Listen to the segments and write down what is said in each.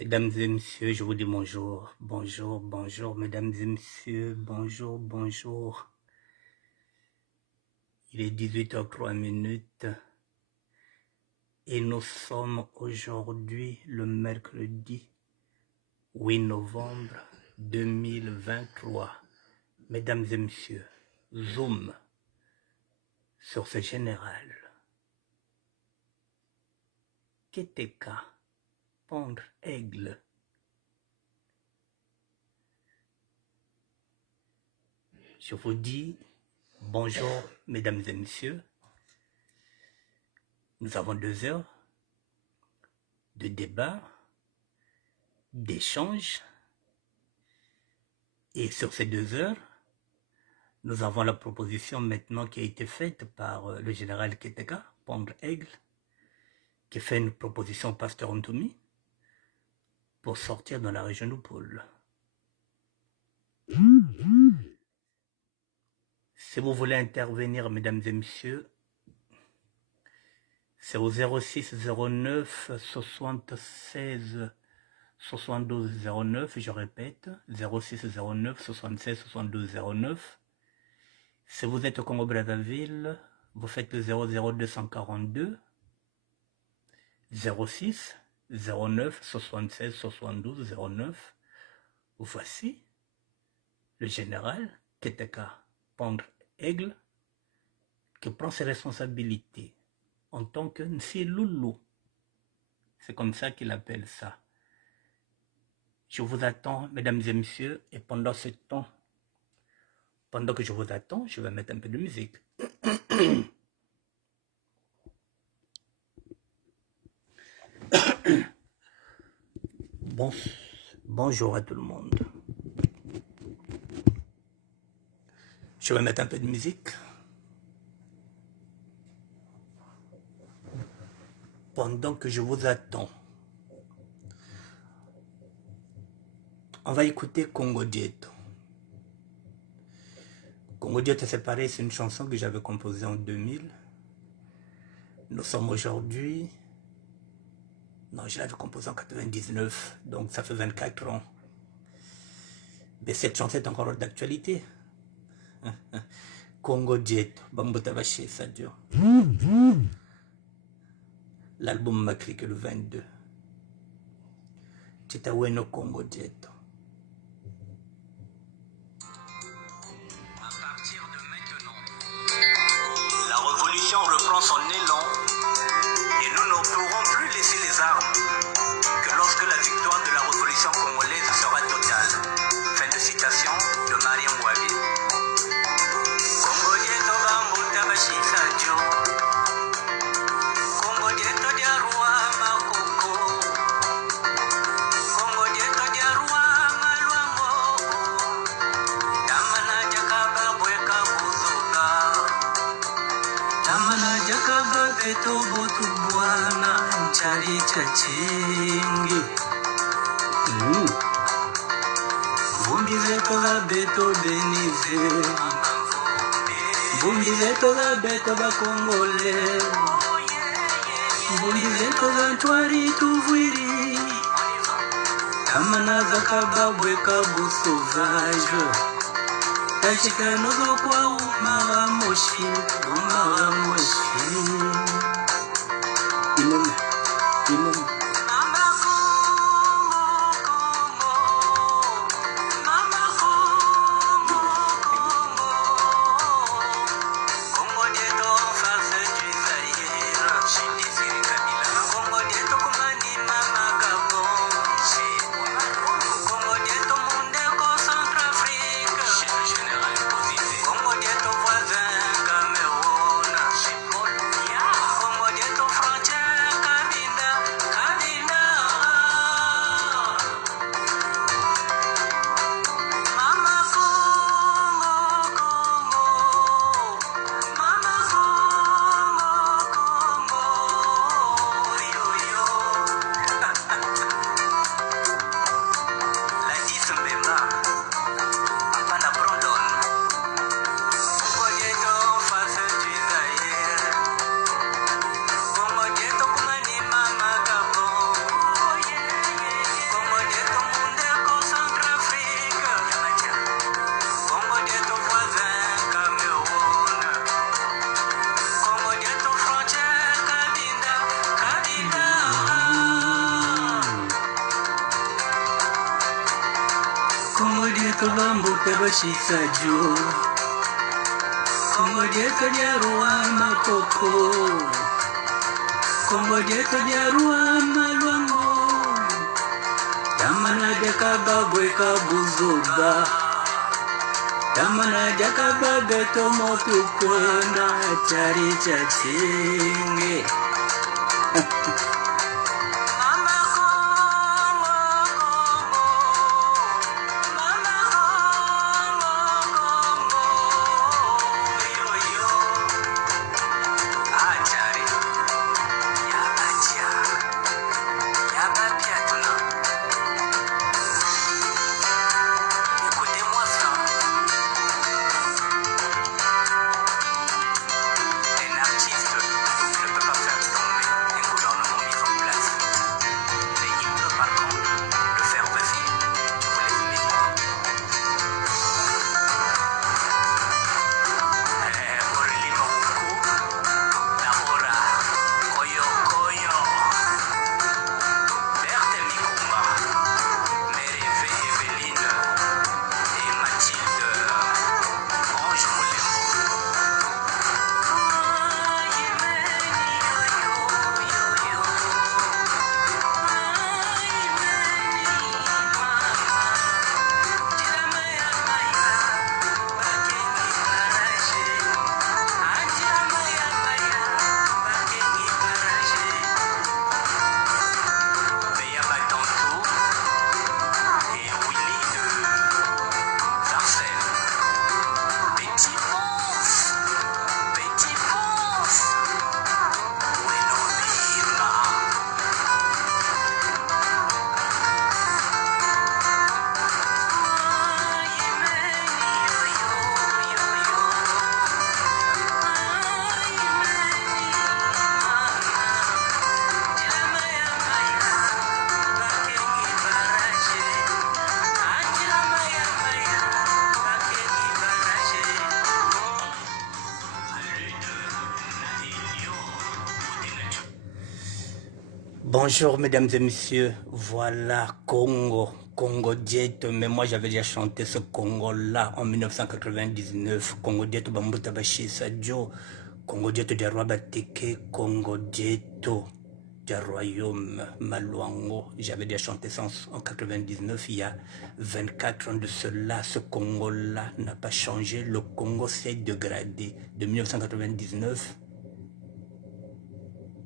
Mesdames et messieurs, je vous dis bonjour, bonjour, bonjour, mesdames et messieurs, bonjour, bonjour. Il est 18h03 et nous sommes aujourd'hui le mercredi 8 novembre 2023. Mesdames et messieurs, zoom sur ce général. Keteka, pondre aigle. Je vous dis bonjour, mesdames et messieurs. Nous avons 2 heures de débat, d'échange. Et sur ces 2 heures, nous avons la proposition maintenant qui a été faite par le général Keteka, Pondre Aigle, qui fait une proposition au pasteur Ntoumi pour sortir dans la région du pôle. Si vous voulez intervenir, mesdames et messieurs, c'est au 06 09 76 72 09, je répète, 06 09 76 72 09. Si vous êtes au Congo-Brazzaville, vous faites le 00242 06 09 76 72 09. Voici le général Keteka Pondre Aigle qui prend ses responsabilités en tant que Nsi Loulou. C'est comme ça qu'il appelle ça. Je vous attends, mesdames et messieurs, et pendant ce temps, pendant que je vous attends, je vais mettre un peu de musique. Bonjour à tout le monde. Je vais mettre un peu de musique. Pendant que je vous attends, on va écouter Congo Dieto. Congo Dieto, c'est pareil, c'est une chanson que j'avais composée en 2000. Nous sommes aujourd'hui... Non, je l'avais composée en 99, donc ça fait 24 ans. Mais cette chanson est encore d'actualité. Congo Dieto, Bambuta Vaché, ça dure. L'album m'a cliqué le 22. Titaweno Congo Dieto. À partir de maintenant, la révolution reprend son élan et nous ne pourrons plus laisser les armes que lorsque la victoire de la révolution congolaise sera totale. Fin de citation de Mariam Wabi. Congo Dieto Bambuta Vaché Sadio. Congo Dieto Diarua Makoko. Congo Dieto Diarua Maluango. Damana Jakaba Bweka Buzuka. Damana Jakaba Beto Botubwana Chari Chachingi. Vumbi zeto la Beto Benize. Vumbi zeto la Beto Bakongole. Vumbi zeto la Ntwari Tuvwiri. Damana Zakaba Bweka Busauvage. Tachikano Zokwa Umara Moshi. Umara Moshi. Mama Congo, Congo. Mama Congo, Congo. Congo Dieto en face du Zaïre. Chindi Siri Kabila. Congo Dieto Kumani Mama Gabon. Congo Dieto Mondeko Centrafrique. Chez le général Posité. Congo Dieto voisin Cameroun. Chez Paul Biya. Congo Dieto frontière Kabinda. Tabashisajo, Congo Dieto Diaruama Coco, Congo Dieto Diaruama Luango, Tamana Jakababwe Kabuzuba, Tamana Jakababe Tomotu Kwenda Chari Chatinge. Bonjour mesdames et messieurs, voilà Congo, Congo Dieto, mais moi j'avais déjà chanté ce Congo-là en 1999, Congo Dieto Bambuta Bashisa Joe, Congo Dieto de Roi Bateke, Congo Dieto du Royaume Maluango, j'avais déjà chanté ça en 99, il y a 24 ans de cela, ce Congo-là n'a pas changé, le Congo s'est dégradé de 1999,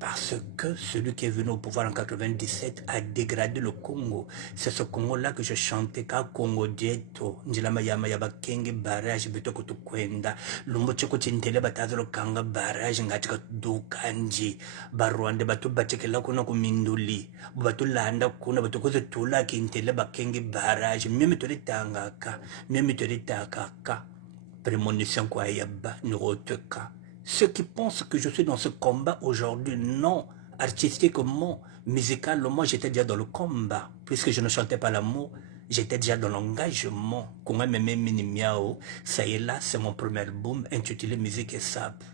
parce que celui qui est venu au pouvoir en 97 a dégradé le Congo. C'est ce Congo-là que je chantais quand Congo Dieto, Njilama Yama Yaba Kenge Barrage, Betoko Tukwenda, Lumbo Choko Chintele Batazolo Kanga Barrage, Ngatika Dukanji, Barwande Batu Bachekela Kuna Kuminduli, Batu Landa Kuna Batukoze Tula Kintele Bakenge Barrage, Mimitore Tangaka, Mimitore Takaka, Prémonition Kwa Yaba, Nuroteka. Ceux qui pensent que je suis dans ce combat aujourd'hui, non. Artistiquement, musicalement, j'étais déjà dans le combat. Puisque je ne chantais pas l'amour, j'étais déjà dans l'engagement. Ça y est là, c'est mon premier album intitulé Musique et Sable.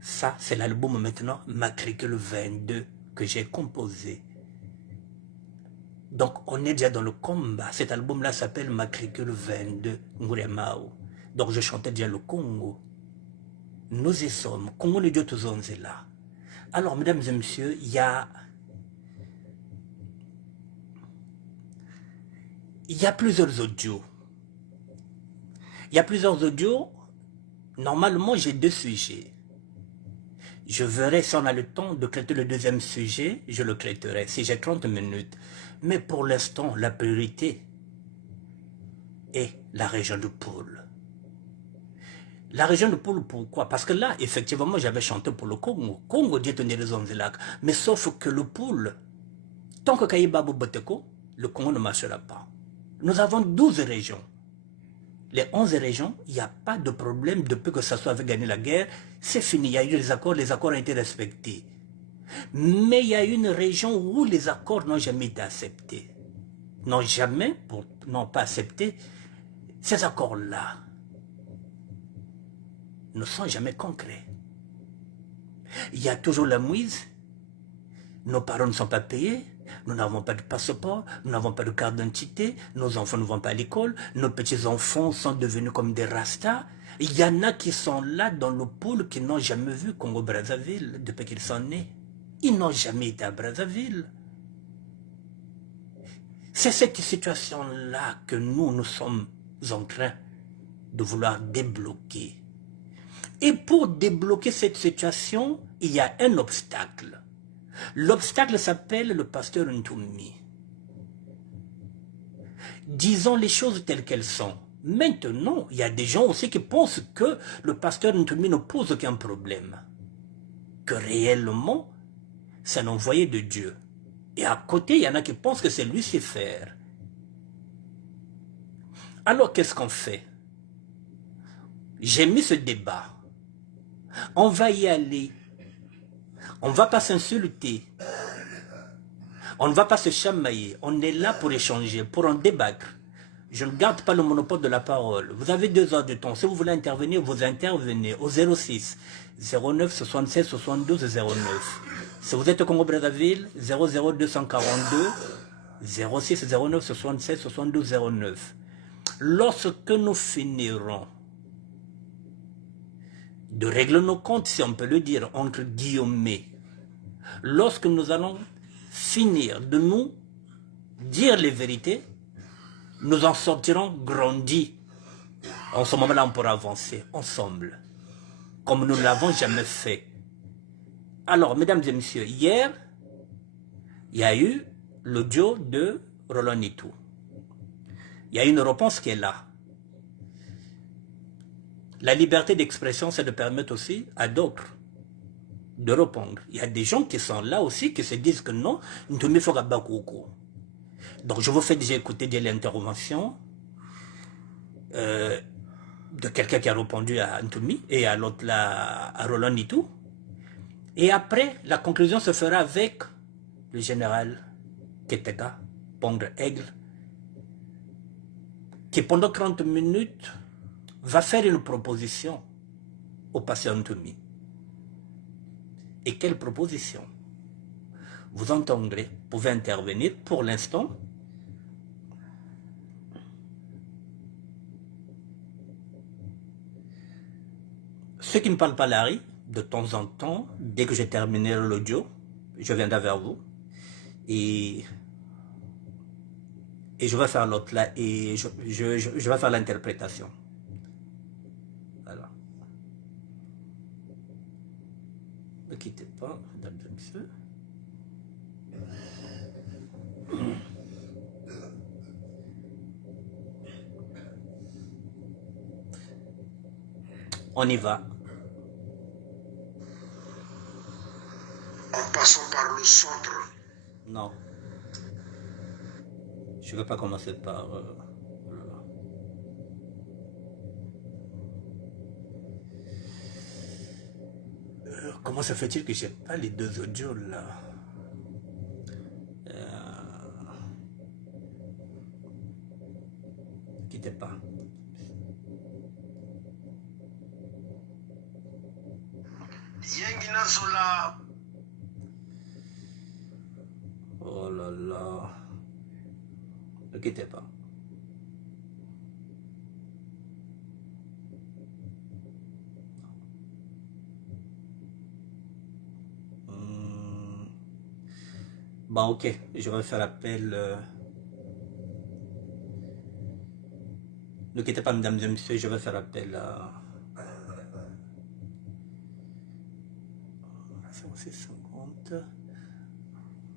Ça, c'est l'album maintenant, Matricule 22, que j'ai composé. Donc, on est déjà dans le combat. Cet album-là s'appelle Matricule 22, Nguremao. Donc, je chantais déjà le Congo. Nous y sommes. Congo le Dieu tous est là. Alors, mesdames et messieurs, il y a plusieurs audios. Il y a plusieurs audios. Normalement, j'ai 2 sujets. Je verrai si on a le temps de traiter le deuxième sujet, je le traiterai, si j'ai 30 minutes. Mais pour l'instant, la priorité est la région de Poul. La région de Poul, pourquoi? Parce que là, effectivement, j'avais chanté pour le Congo. Congo dit tenir les Onzelac. Mais sauf que le Poul, tant que Kaïbabou Boteko, le Congo ne marchera pas. Nous avons 12 régions. Les 11 régions, il n'y a pas de problème depuis que ça soit avait gagné la guerre. C'est fini, il y a eu les accords ont été respectés. Mais il y a une région où les accords n'ont jamais été acceptés. N'ont pas accepté ces accords-là. Ne sont jamais concrets. Il y a toujours la mouise. Nos parents ne sont pas payés. Nous n'avons pas de passeport, nous n'avons pas de carte d'identité, nos enfants ne vont pas à l'école, nos petits-enfants sont devenus comme des rastas. Il y en a qui sont là dans le pôle qui n'ont jamais vu Congo-Brazzaville depuis qu'ils sont nés. Ils n'ont jamais été à Brazzaville. C'est cette situation-là que nous sommes en train de vouloir débloquer. Et pour débloquer cette situation, il y a un obstacle. L'obstacle s'appelle le pasteur Ntoumi. Disons les choses telles qu'elles sont. Maintenant, il y a des gens aussi qui pensent que le pasteur Ntoumi ne pose aucun problème. Que réellement, c'est un envoyé de Dieu. Et à côté, il y en a qui pensent que c'est Lucifer. Alors, qu'est-ce qu'on fait? J'ai mis ce débat. On va y aller. On ne va pas s'insulter. On ne va pas se chamailler. On est là pour échanger, pour en débattre. Je ne garde pas le monopole de la parole. Vous avez 2 heures de temps. Si vous voulez intervenir, vous intervenez au 06 09 76 72 09. Si vous êtes au Congo-Brazzaville, 00 242 06 09 76 72 09. Lorsque nous finirons de régler nos comptes, si on peut le dire, entre guillemets, lorsque nous allons finir de nous dire les vérités, nous en sortirons grandis. En ce moment-là, on pourra avancer ensemble, comme nous ne l'avons jamais fait. Alors, mesdames et messieurs, hier, il y a eu l'audio de Roland Nitou. Il y a une réponse qui est là. La liberté d'expression, c'est de permettre aussi à d'autres de répondre. Il y a des gens qui sont là aussi, qui se disent que non, Ntoumi Fogabakoukou. Donc je vous fais déjà écouter de l'intervention de quelqu'un qui a répondu à Ntoumi et à l'autre là, à Roland Nitou. Et après, la conclusion se fera avec le général Keteka, Pondre Aigle, qui pendant 30 minutes va faire une proposition au pasteur Ntoumi. Et quelle proposition? Vous entendrez, vous pouvez intervenir. Pour l'instant, ceux qui ne parlent pas Larry, de temps en temps, dès que j'ai terminé l'audio, je viendrai vers vous et je vais faire l'autre là et je vais faire l'interprétation. Voilà. Ne quittez pas, mesdames et messieurs. On y va. En passant par le centre. Non. Je ne vais pas commencer par... comment se fait-il que je n'ai pas les 2 audios là? Ne quittez pas. Yengina Zola. Oh là là. Ne quittez pas. Bon, ok. Je vais faire appel. Ne quittez pas, mesdames et messieurs. Je vais faire appel à... 50.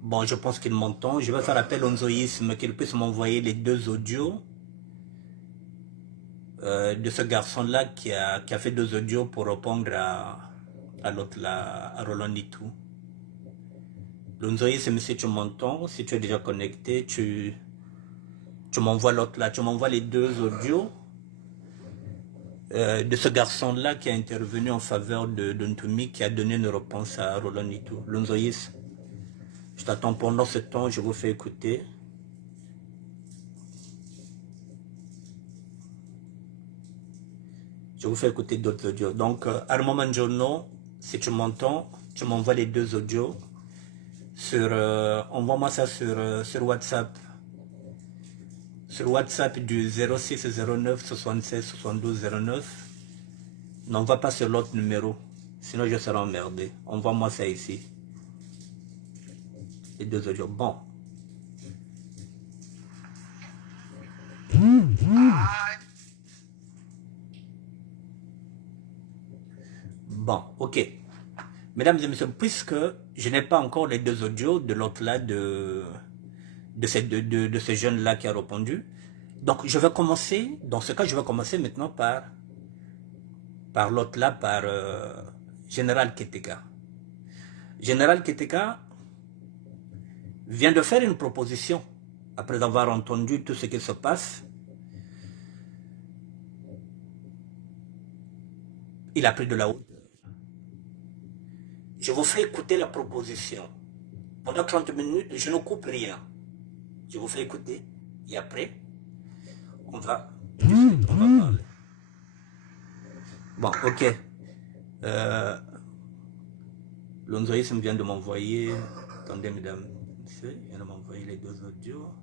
Bon, je pense qu'il m'entend. Je vais faire appel au Nzoïsme, qu'il puisse m'envoyer les 2 audios de ce garçon-là qui a fait 2 audios pour répondre à l'autre là, à Roland Nitou. Le Nzoïsme, si tu m'entends, si tu es déjà connecté, tu m'envoies l'autre là, tu m'envoies les 2 audios de ce garçon-là qui a intervenu en faveur de Ntoumi, qui a donné une réponse à Roland Nitou. Le Nzoïsme. Je t'attends pendant ce temps, je vous fais écouter. Je vous fais écouter d'autres audios. Donc, Armand Manjono, si tu m'entends, tu m'envoies les 2 audios. sur envoie-moi ça sur WhatsApp. Sur WhatsApp du 06 09 76 72 09. N'envoie pas sur l'autre numéro. Sinon je serai emmerdé. Envoie-moi ça ici. Les 2 audios. Bon. Bon, ok. Mesdames et messieurs, puisque je n'ai pas encore les 2 audios de l'autre là, de ce jeune-là qui a répondu, donc je vais commencer, dans ce cas, je vais commencer maintenant par l'autre là, par Général Keteka. Général Keteka vient de faire une proposition, après avoir entendu tout ce qui se passe. Il a pris de la hauteur. Je vous fais écouter la proposition. Pendant 30 minutes, je ne coupe rien. Je vous fais écouter. Et après, on va parler. Bon, ok. Lonzoïsme vient de m'envoyer. Attendez, mesdames, messieurs, il vient de m'envoyer les 2 audios.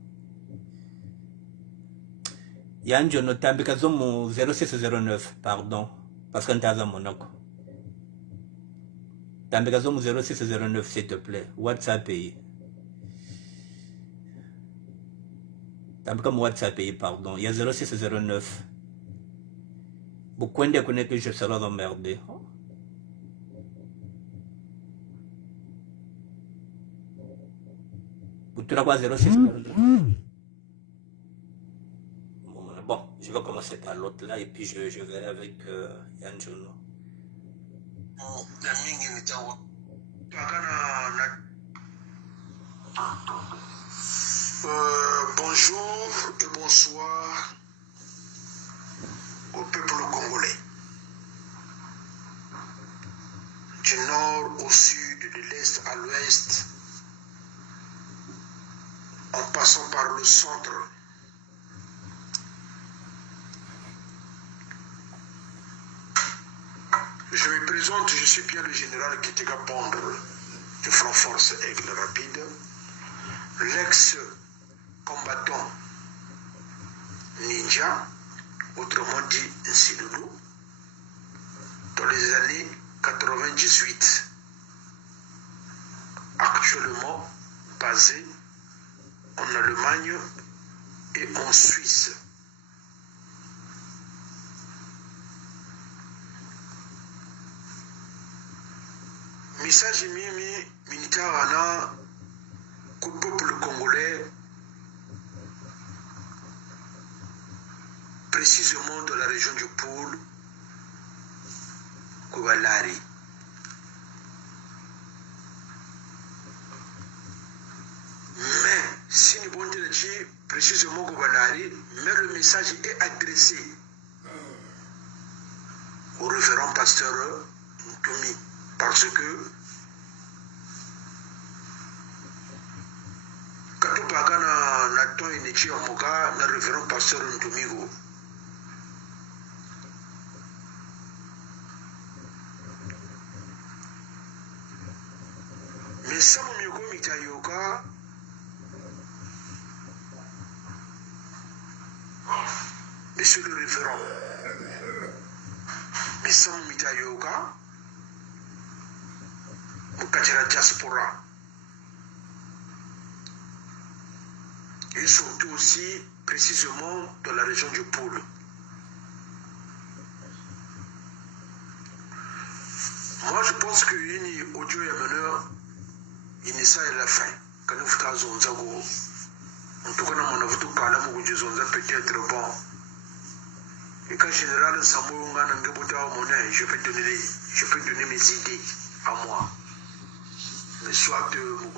Yann Jonathan Bikazomo 0609, pardon. Parce que Ntaza Monaco. Tambekazomo 0609, s'il te plaît. WhatsApp pays. Tambekam WhatsApp pays, pardon. Il y a 0609. Beaucoup de connaissent que je serai emmerdé. Vous tu quoi 0609. Bon, je vais commencer par l'autre là et puis je verrai avec Yann Jono. Bonjour et bonsoir au peuple congolais. Du nord au sud, de l'est à l'ouest, en passant par le centre. Je me présente, je suis bien le général Keteka Pondre du Front Force Aigle Rapide, l'ex-combattant ninja, autrement dit Nsidoulou, dans les années 98, actuellement basé en Allemagne et en Suisse. Message mimi militaire au peuple congolais, précisément de la région du Poul, Koubalari. Mais si nous voulons dire précisément Koubalari, mais le message est adressé au révérend pasteur Ntoumi, parce que Katupagana Naton Inichi Amoka, le révérend pasteur Ntoumi. Mais ça m'a mis Mitayoka. Monsieur le référent, mais sans Mitayoka, Mukatira Diaspora. Et surtout aussi, précisément, dans la région du Poul. Moi, je pense que une audio est meneur, il n'est ça à la fin. Quand nous faisons Zonzago, en tout cas, on a vu tout parler, peut-être bon. Et quand général Samuel je peux donner mes idées à moi. Mais soit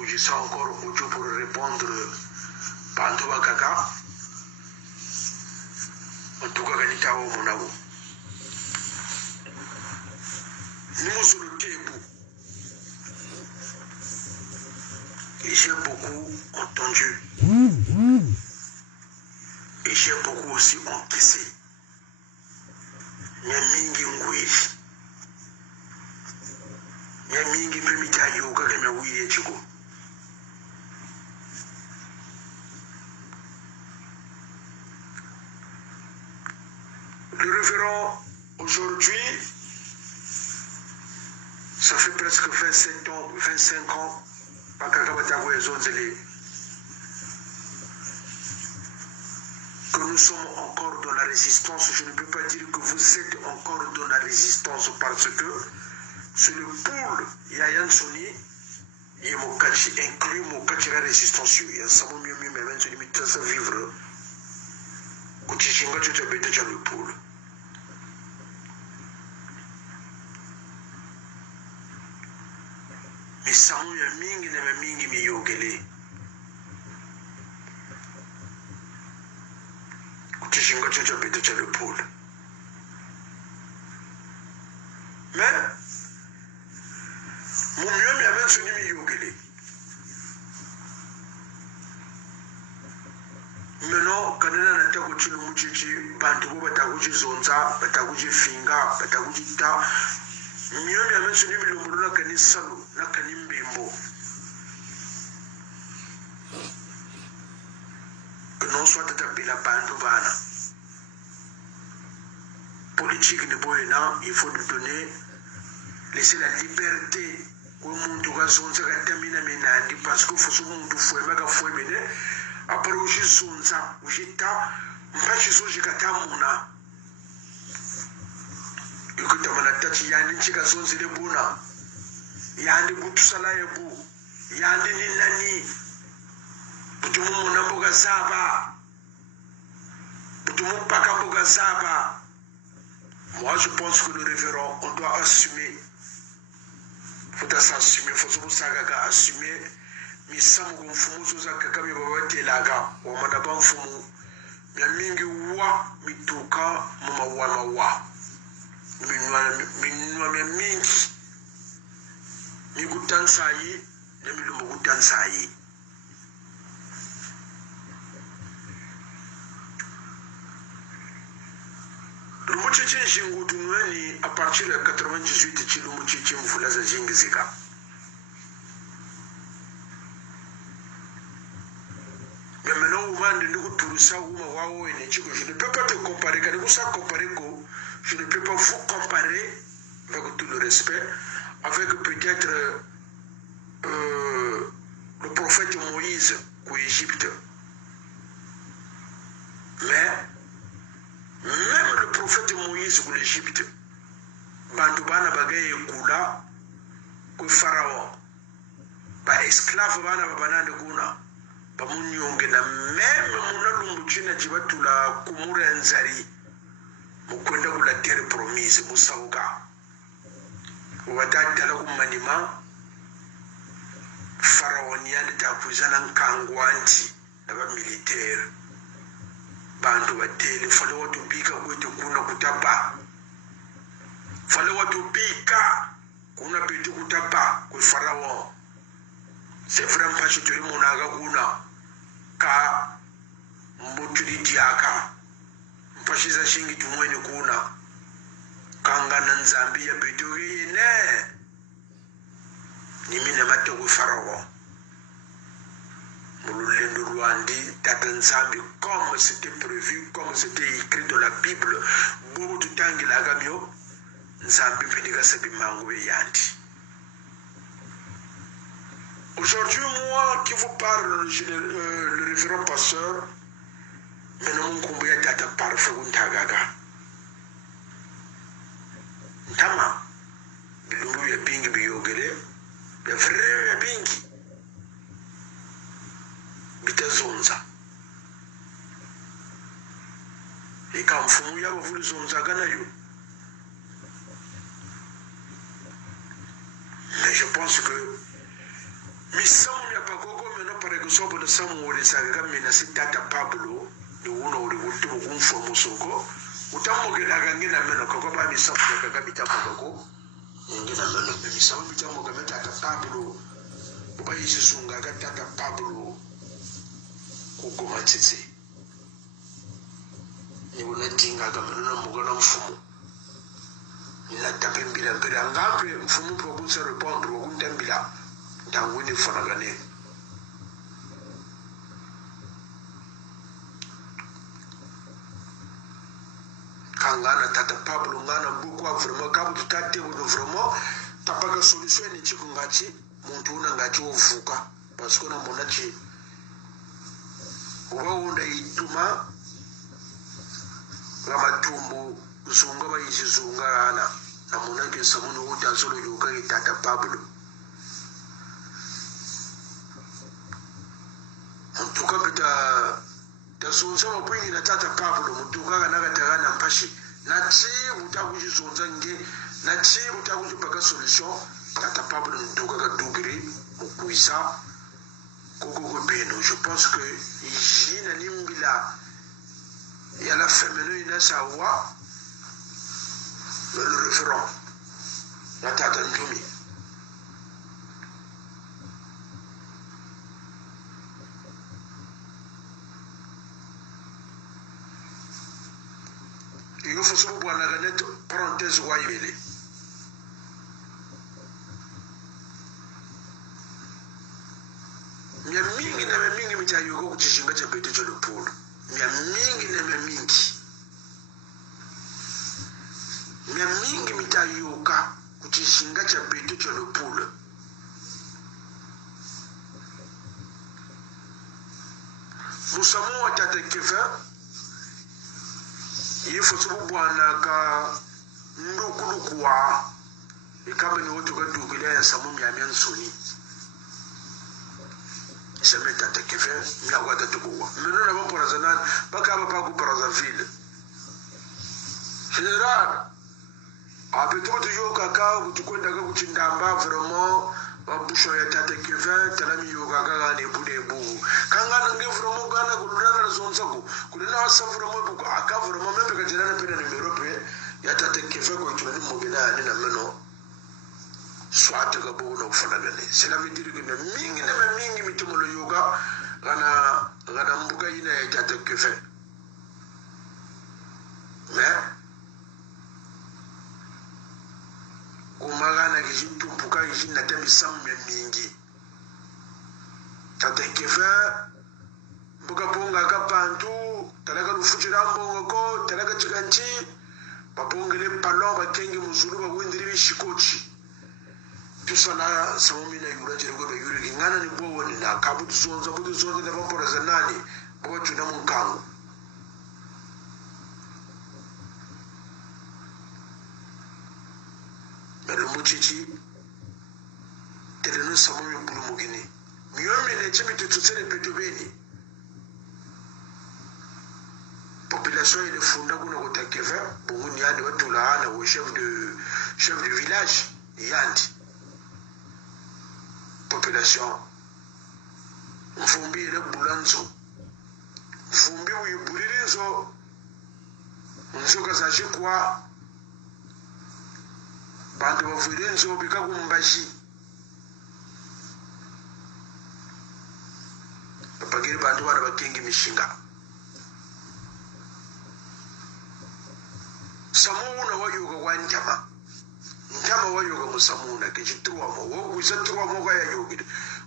je sens encore audio pour répondre par Antoba Kaka. En tout cas, Ganita au Monago. Nous sur le table. Et j'ai beaucoup entendu. Et j'ai beaucoup aussi encaissé. Nyamingi ngui nyamingi pe mitayoka ke mawuye chiko Le révérend, aujourd'hui, ça fait presque 27 ans, 25 ans, que nous sommes encore dans la résistance. Je ne peux pas dire que vous êtes encore dans la résistance parce que sur le pool, il y a un Sony, il y a mon catch inclus, mon catch la résistance. Il y a ça, mieux, mais même si je ça vivre, quand tu chingas, tu te bêtes dans le pool. Mais ça, il y a mingi, mais mingi, mais yogele. Chinga tu bêtes dans le pool. Mais, mon mieux, mais avec ce numéro yogele. Maintenant, quand on a été au Chili Mouchichi, Bantubo, Bataguji Zonza, Bataguji Finga, Bataguji Ta, mieux, mais avec ce numéro là, Kani Salou, Nakani Bimbo. Que non soit tapé la Bantubana. Politique ne peut pas, il faut nous donner, laisser la liberté au monde où on se termine parce que faut se monde faut aimer que faut aimer après aussi son ça où j'étais pas chez soi j'ai gâté mona écoute mana tati yani chika son c'est de bona yani butu sala yebu yani ni nani butu mona mboga saba butu mpaka mboga saba. Moi, je pense que le révérend, on doit assumer. Il faut s'assumer, il faut assumer. Mais ça, on fumu zoza kakami baba telaga. On m'a d'abord fumu. Mais mingi wa mituka mama wa. Minwa mingi. Mi gutan sayi, mi lumu gutan sayi. Le Mouchichi Jingoudouani, à partir de 98, le Mouchichi Mfoulaza Jingzika. Mais maintenant, je ne peux pas te comparer. Quand vous savez comparer, je ne peux pas vous comparer, avec tout le respect, avec peut-être le prophète Moïse ou Égypte. Mais même le prophète Moïse ou l'Égypte, Bandoubana Bagaye Kula, ou Pharaon, ba esclave bana babana de Guna, ba Munyongena, même mon alumbuchina Jibatula, Kumura Nzari, Mukwenda ou la terre promise, Moussauga, ou Adatala Manima, Pharaonian de Takuzana Kangwanti, d'abord militaire. Bantu batele fale watu pika kwetu kuna kutapa fale watu pika kuna pete kutapa kwa Farao c'est vraiment pas chuturi monaga kuna ka mbuturi diaka mpashiza shingi tumweni kuna kanga na Zambia beduri ne nimine mate kwa Farao comme c'était prévu, comme c'était écrit dans la Bible, beaucoup de temps il a gagné, aujourd'hui, moi qui vous parle, le révérend pasteur, maintenant mon combat data par Fountagaga. Tama, Bilumbu ya bingi biyogele, ya frère ya bingi. Bitazonza et quand vous ya vous zonza ganayo. Mais je pense que mi samu ya pagogo meno par exemple de samu wole saga mina sitata Pablo de uno uri ulti mugunfo musoko utamu gelaga ngina meno koko ba mi samu ya kaga bitapagogo ngina meno mi samu bitamu gameta ta Pablo uba yisunga gatata Pablo kukuma tsitsi ni unatinga gamana mugana mfumu ila tapimbira mbira ngapi mfumu probusa répondre wakundambira ndangwini fanagane ngana tata Pablo ngana buku vraiment kabu tutate vraiment tapaga solution ni chiku ngachi muntu una ngachi ovuka parce que na monachi uba unda ituma la matumbu zunga ba yizunga ana na monake samuno uta solo yuka tata Pablo antuka bita tazunza mapwingi na tata Pablo mutuka kana katagana mpashi na chi utakujizunza nge na chi utakujipaka solution tata Pablo ntuka ka dugri mukuisa koko beno. Je pense que jina nimbila ya la femeno ina sawa le référent la tata Ndumi il faut se voir la ganette parenthèse royale. Mia mingi na mingi mitayoka kuchishinga cha pete cha lupulu. Mia mingi na mingi. Mia mingi mitayoka kuchishinga cha pete cha lupulu. Musamu wa tata Kefa yifo tsubu bwana ka ndukulukuwa ikaba ni wotu ka dugile ya samu mia nsoni. Jamais tata Kefa mia kwa tata kuwa meno na bapo razanan baka ba ku Brazzaville général apeto tu yoka ka kutukwenda ka kuchindamba vraiment babusho ya tata Kefa talami yoka ka ne bude bu kanga nge vraiment gana kuludana zonzako kulina wasa vraiment bu aka vraiment même ka jana pena numero pe ya tata Kefa ko ituni mobila ni na meno soit que bon no fanagane cela veut dire que mingi na mingi mitumolo yoga gana mbuga ina ya tata Kefa mais kumagana kijitumpuka kijina temi samme mingi tata Kefa mbuga ponga kapantu talaka lufutira mbongo ko talaka chiganchi babongele palon bakengi muzulu babwindiri bishikochi tusana samomina yura jirego be yuri ngana ni bowo ni na kabu tuzonza na bampora za nani bowo tuna munkango mero muchichi teleno samomi bulu mugini miyomi ne chimi tutusene petobeni population ile funda kuna kota Kefa bonguni yani watu laana wa chef de village yandi population mfumbi ile bulanzo mfumbi uyibulirizo nzoka za shikwa bantu bavuirenzo bikakumbashi bagire bantu bana bakengi mishinga samuna wayoga wanjama njama wayoga musamuna kichitruwa mo wokuisa truwa mo ya yogide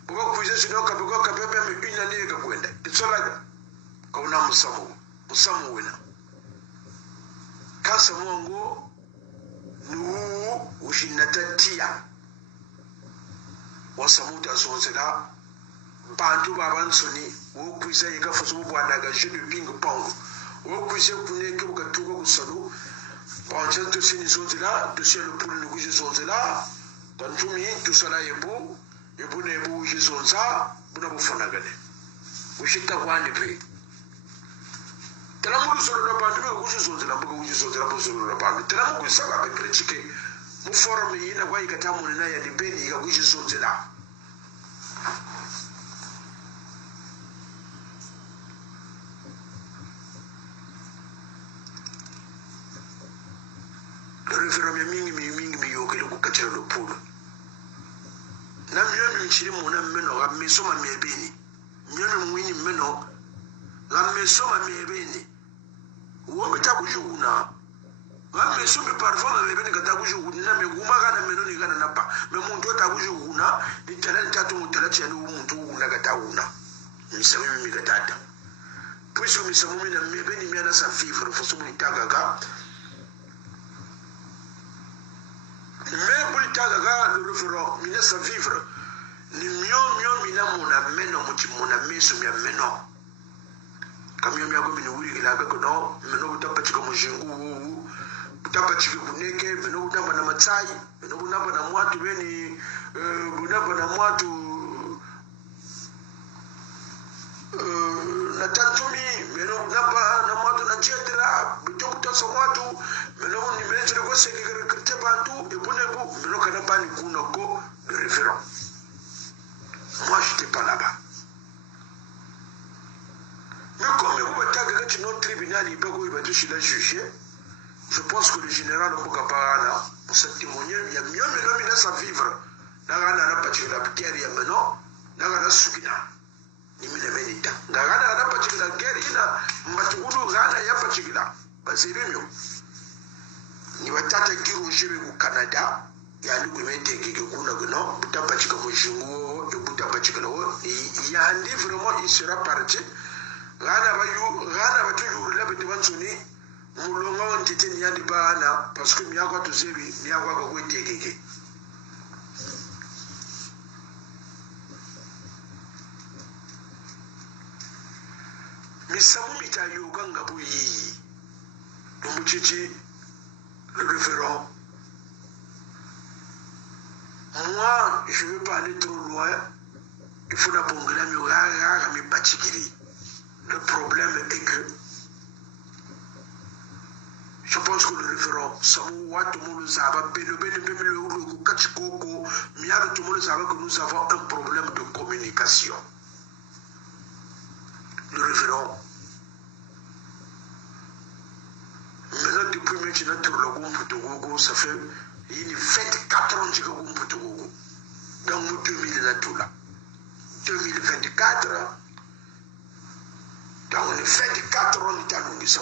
buga kuisa sinoka buga kapepe mipina nega kwenda kitsola kauna musamu wina kasa mongo nu ushinatatia wasamuta zonzela bantu babansoni wokuisa yikafusu bwana ga jeu de ping pong wokuisa kuneke bugatuka kusalo Pancha to sini zonzela to sini le poule nugu zonzela tantumi to sala yebu ne yebu zonza buna bufana gane ushita kwani pe telamu solo na bantu be kuji zonzela buga zonzela bu solo na bantu telamu ku sala be critique mu forum ina kwa ikatamu na ya dibeni ga kuji zonzela mingi yokele kukatira lo pulu na myono nchiri muna mmeno ga mesoma mebeni myono mwini mmeno ga mesoma mebeni wo bita kujuna ga mesoma parfum mebeni ga takujuna na meguma ga na meno ni ga na pa me muntu takujuna ni talent tatu mutala tshani umuntu una ga tauna misami mi ga tata puisque misamo mi na mebeni mi na sa vivre fo so mi tagaga Mais pour le référent, il sa vivre. Ni mieux, mina mon amène, mon amène, sous mes amènants. Comme il y a comme une ouïe, il a que non, mais non, tu n'as pas de comme jingu, tu n'as pas de kuneke, mais non, tu n'as pas de matsai, mais non, tu n'as pas de moi, tu veni, tu n'as pas de moi, tu. Na tantumi, mais non, tu n'as pas de moi, tu n'as pas de moi, tu n'as pas de moi, mais non, ni mais tu ne sais que tu n'as pas tout, et pour ne pas, mais non, tu n'as pas de kunoko, le référent. Moi, je n'étais pas là-bas. Mais comme il y a un tribunal, il va juger, je pense que le général Mboukapara, pour se témoigner, il y a mieux mais ça vivre. Là, on a pas de la guerre, il y a maintenant, là, on a Soukina. Ni mine menita. Là, on a pas de la guerre, il y a Matoulou, il y a pas de la. C'est mieux. Ni va tata Kiroje au Canada. Il y a un gouvernement qui est au Nagano, il y a un livre, vraiment, il sera parti. Rana va toujours là, mais devant sonner, Moulonga, on était ni à des bana, parce que Miaga to Zebi, Miaga go take. Mais Samumita Yoganga Bouyi, Muchichi, le référent. Moi, je ne veux pas aller trop loin. Il faut d'abord que la mienne me. Le problème est que je pense que le référent, Samouwa, tout le monde nous a que nous avons un problème de communication. Le référent, maintenant depuis maintenant, ça fait une 24 ans que je suis dans 2024. Dans les 24 ans, nous avons dit ça.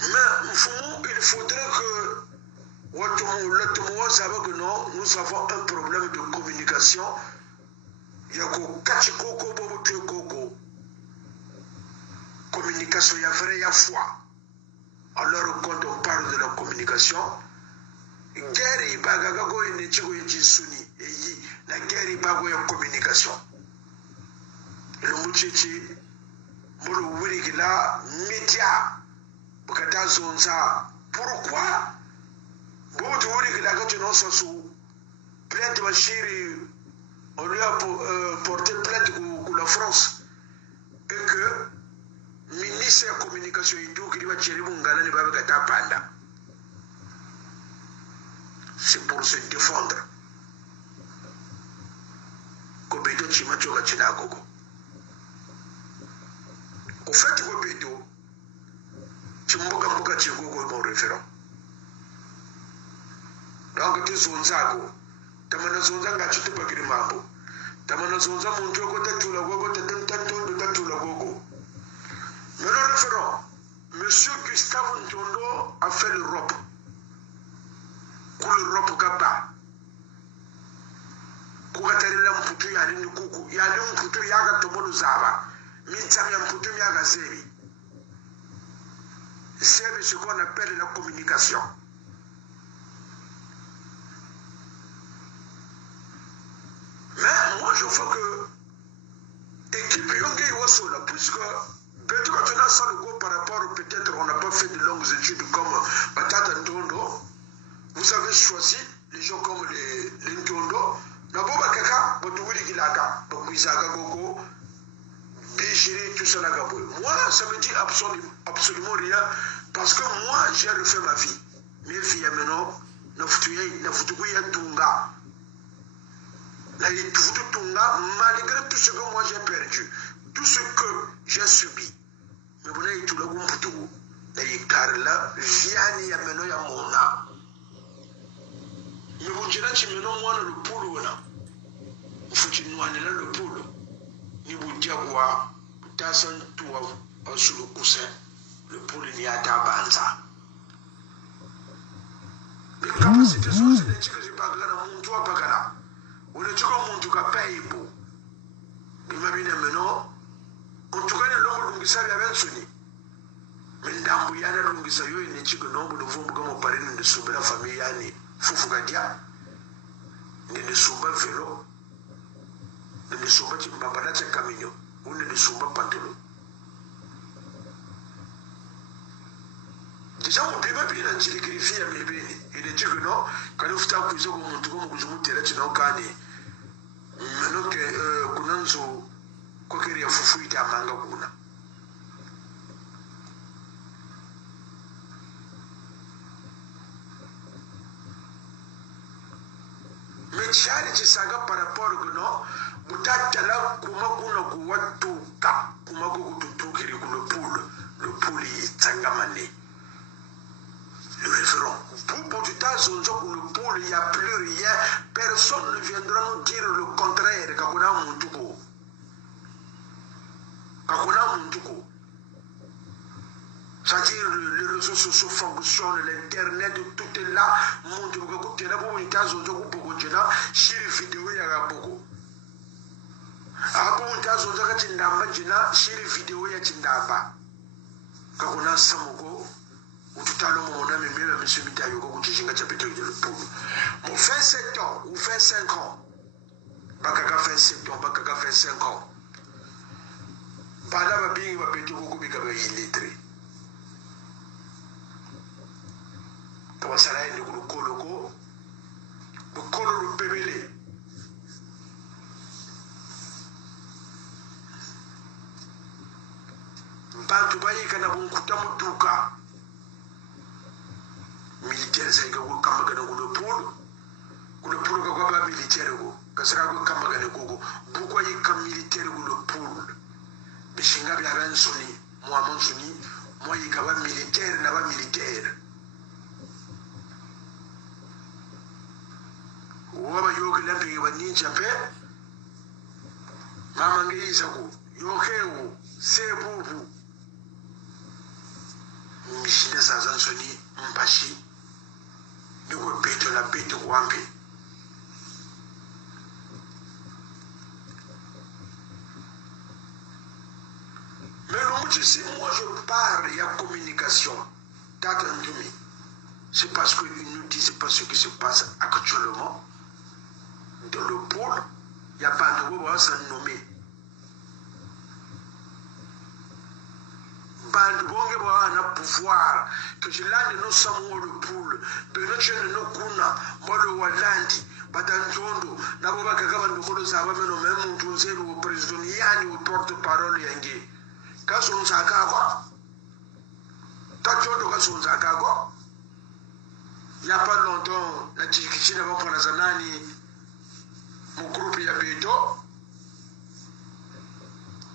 Mais il faudrait que nous avons un problème de communication. Il y a communication, il y a vrai, il y a foi. Alors, quand on parle de la communication, guerre et bagagago et nechigo et suni et la guerre et bago et communication. Le mouchichi, molo wirigila, média, bokata zonza. Pourquoi? Beaucoup wirigila quand tu n'en sais sous plainte machiri, on lui a porté plainte pour la France et que ministre de la communication c'est pour se défendre. Au fait, tu m'as mon référent. Donc, tu es zonzago. Tu m'as zonzaga, tu te peux pas mambo. Tu m'as zonzaga, mon jogo, tu la gogo, tu la gogo. Mais le référent, M. Gustave Ntondo a fait l'Europe. Pour l'Europe Gaba. Pour atterrir un putu, il y a une coucou. Il y a un putu, il y a un tomono zaba. Mitsami un putu, il y a un zébi. C'est ce qu'on appelle la communication. Mais moi, je veux que l'équipe Yongé Wasola, puisque peut-être que là, ça le go par rapport, peut-être on n'a pas fait de longues études comme Batata Ntondo. Vous avez choisi les gens comme les Ntondo. Naboba Kaka, Batouli Gilaga, Bakuizaga Gogo, Bijiri, tout ça là. Moi, ça me dit absolument rien, parce que moi, j'ai refait ma vie. Mes filles, maintenant, Nafutuya Tunga. Malgré tout ce que moi j'ai perdu, tout ce que j'ai subi, mais vous n'avez tout le monde pour tout. Car là, Vianney a mené à mon âme. Mais vous direz que maintenant, moi, le poule, il faut que nous ayons le poule. Ni vous dire quoi, tu as un toit sur le coussin, le poule n'y a pas banza. Les capacités sont des choses que je ne sais pas, mon toit, pas là. On est toujours mon tout cas paye pour. imabine meno ontukane longo lungisa bya bensoni mendambu yana lungisa yo ne chigo nombu no vumbu kama parene de subira familia yani fufu gadia ne de suba velo ne de suba chimbabala cha caminho une de suba pantelo déjà mon bébé bien en chiligrifie ya mebeni il est chigo no kana futa kuzo ko muntu ko kuzumutera chino kane meno ke kunanzo kokeri ya fufu ita manga kuna mechari chisaga par rapport que no mutatala kuma kuna kuwatuka kuma kukututukiri ku le poule yitsangamane le référent pour du temps zonzo ku le poule il y a plus rien personne ne viendra nous dire le contraire kakuna muntuko c'est-à-dire les réseaux sociaux fonctionnent, l'internet, tout est là. Mon Dieu, vous avez pour une tasse, vous avez pour une vidéo, il y a beaucoup. Après une tasse, vous avez une vidéo, il y a une dame. Quand on a Samogo, ou tout à l'heure, on a même M. Mitayo, qui est un chapitre de l'Poule. On fait 7 ans, ou fait 5 ans. Bakaga fait 7 ans, Bakaga fait 5 ans. Bada va bien, va péter beaucoup, mais il est illettré. Wasala ni kuloko bukolo lupebele mbantu bayika na bunkuta mutuka militaire zaiga ko kamaga na kulo ko ba militaire ko kasara ko kamaga ne ko buko yika militaire ko le pool bishinga bya bansoni mo amonsoni mo yika ba militaire na ba militaire waba yoke lambe waninja pe mama ngeiza ku yokewo sebubu mishine zazansoni mpashi niko beto la beto wambe mais le mot si moi je parle il y a communication t'attendez c'est parce que ils nous disent pas ce qui se passe actuellement dans le pôle, il n'y a pas de mot à s'en nommer. Bandonge a un pouvoir que je l'ai de nous sommes le pôle, de notre nous kuna, moi le Walandi, Batanjondo, Naboba Kagavan de Molo Sava, même Tunzel ou président Yanni ou porte-parole Yangi. Kason Sakago, Tajondo Kason Sakago, il n'y a pas longtemps, la Tchikichina va pour la Zanani. Mon groupe y a Beto,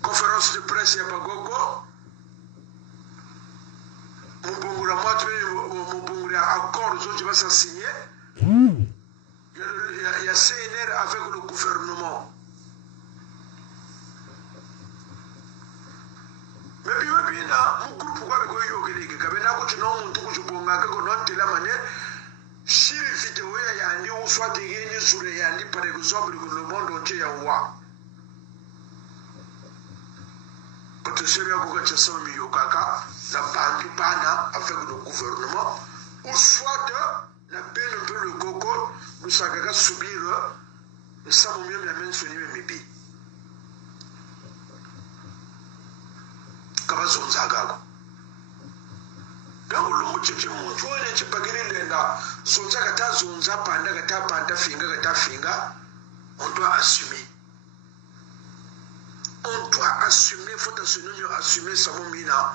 conférence de presse y a Bagogo, mon bongura mon bongura accord qui va s'en signer. Il y a CNR avec le gouvernement. Mais bien, mon groupe pourquoi le Goyo Kabena continue mon tour de Bonga, que non, de la manière. Si les vidéos y a ni ou soit des génies sur les yandi par exemple que le monde entier a wa. Quand tu serais à Bougacha Sami Yokaka, la bande bana avec le gouvernement, ou soit la peine un peu le coco, nous savons subir le savons mieux la main sur les mébi. Kabazon Zagago. Donc, le mot de mon joie n'est pas gagné là. Son zagata, son zapanda, gata, finga, on doit assumer. On doit assumer, il faut assumer sa momina.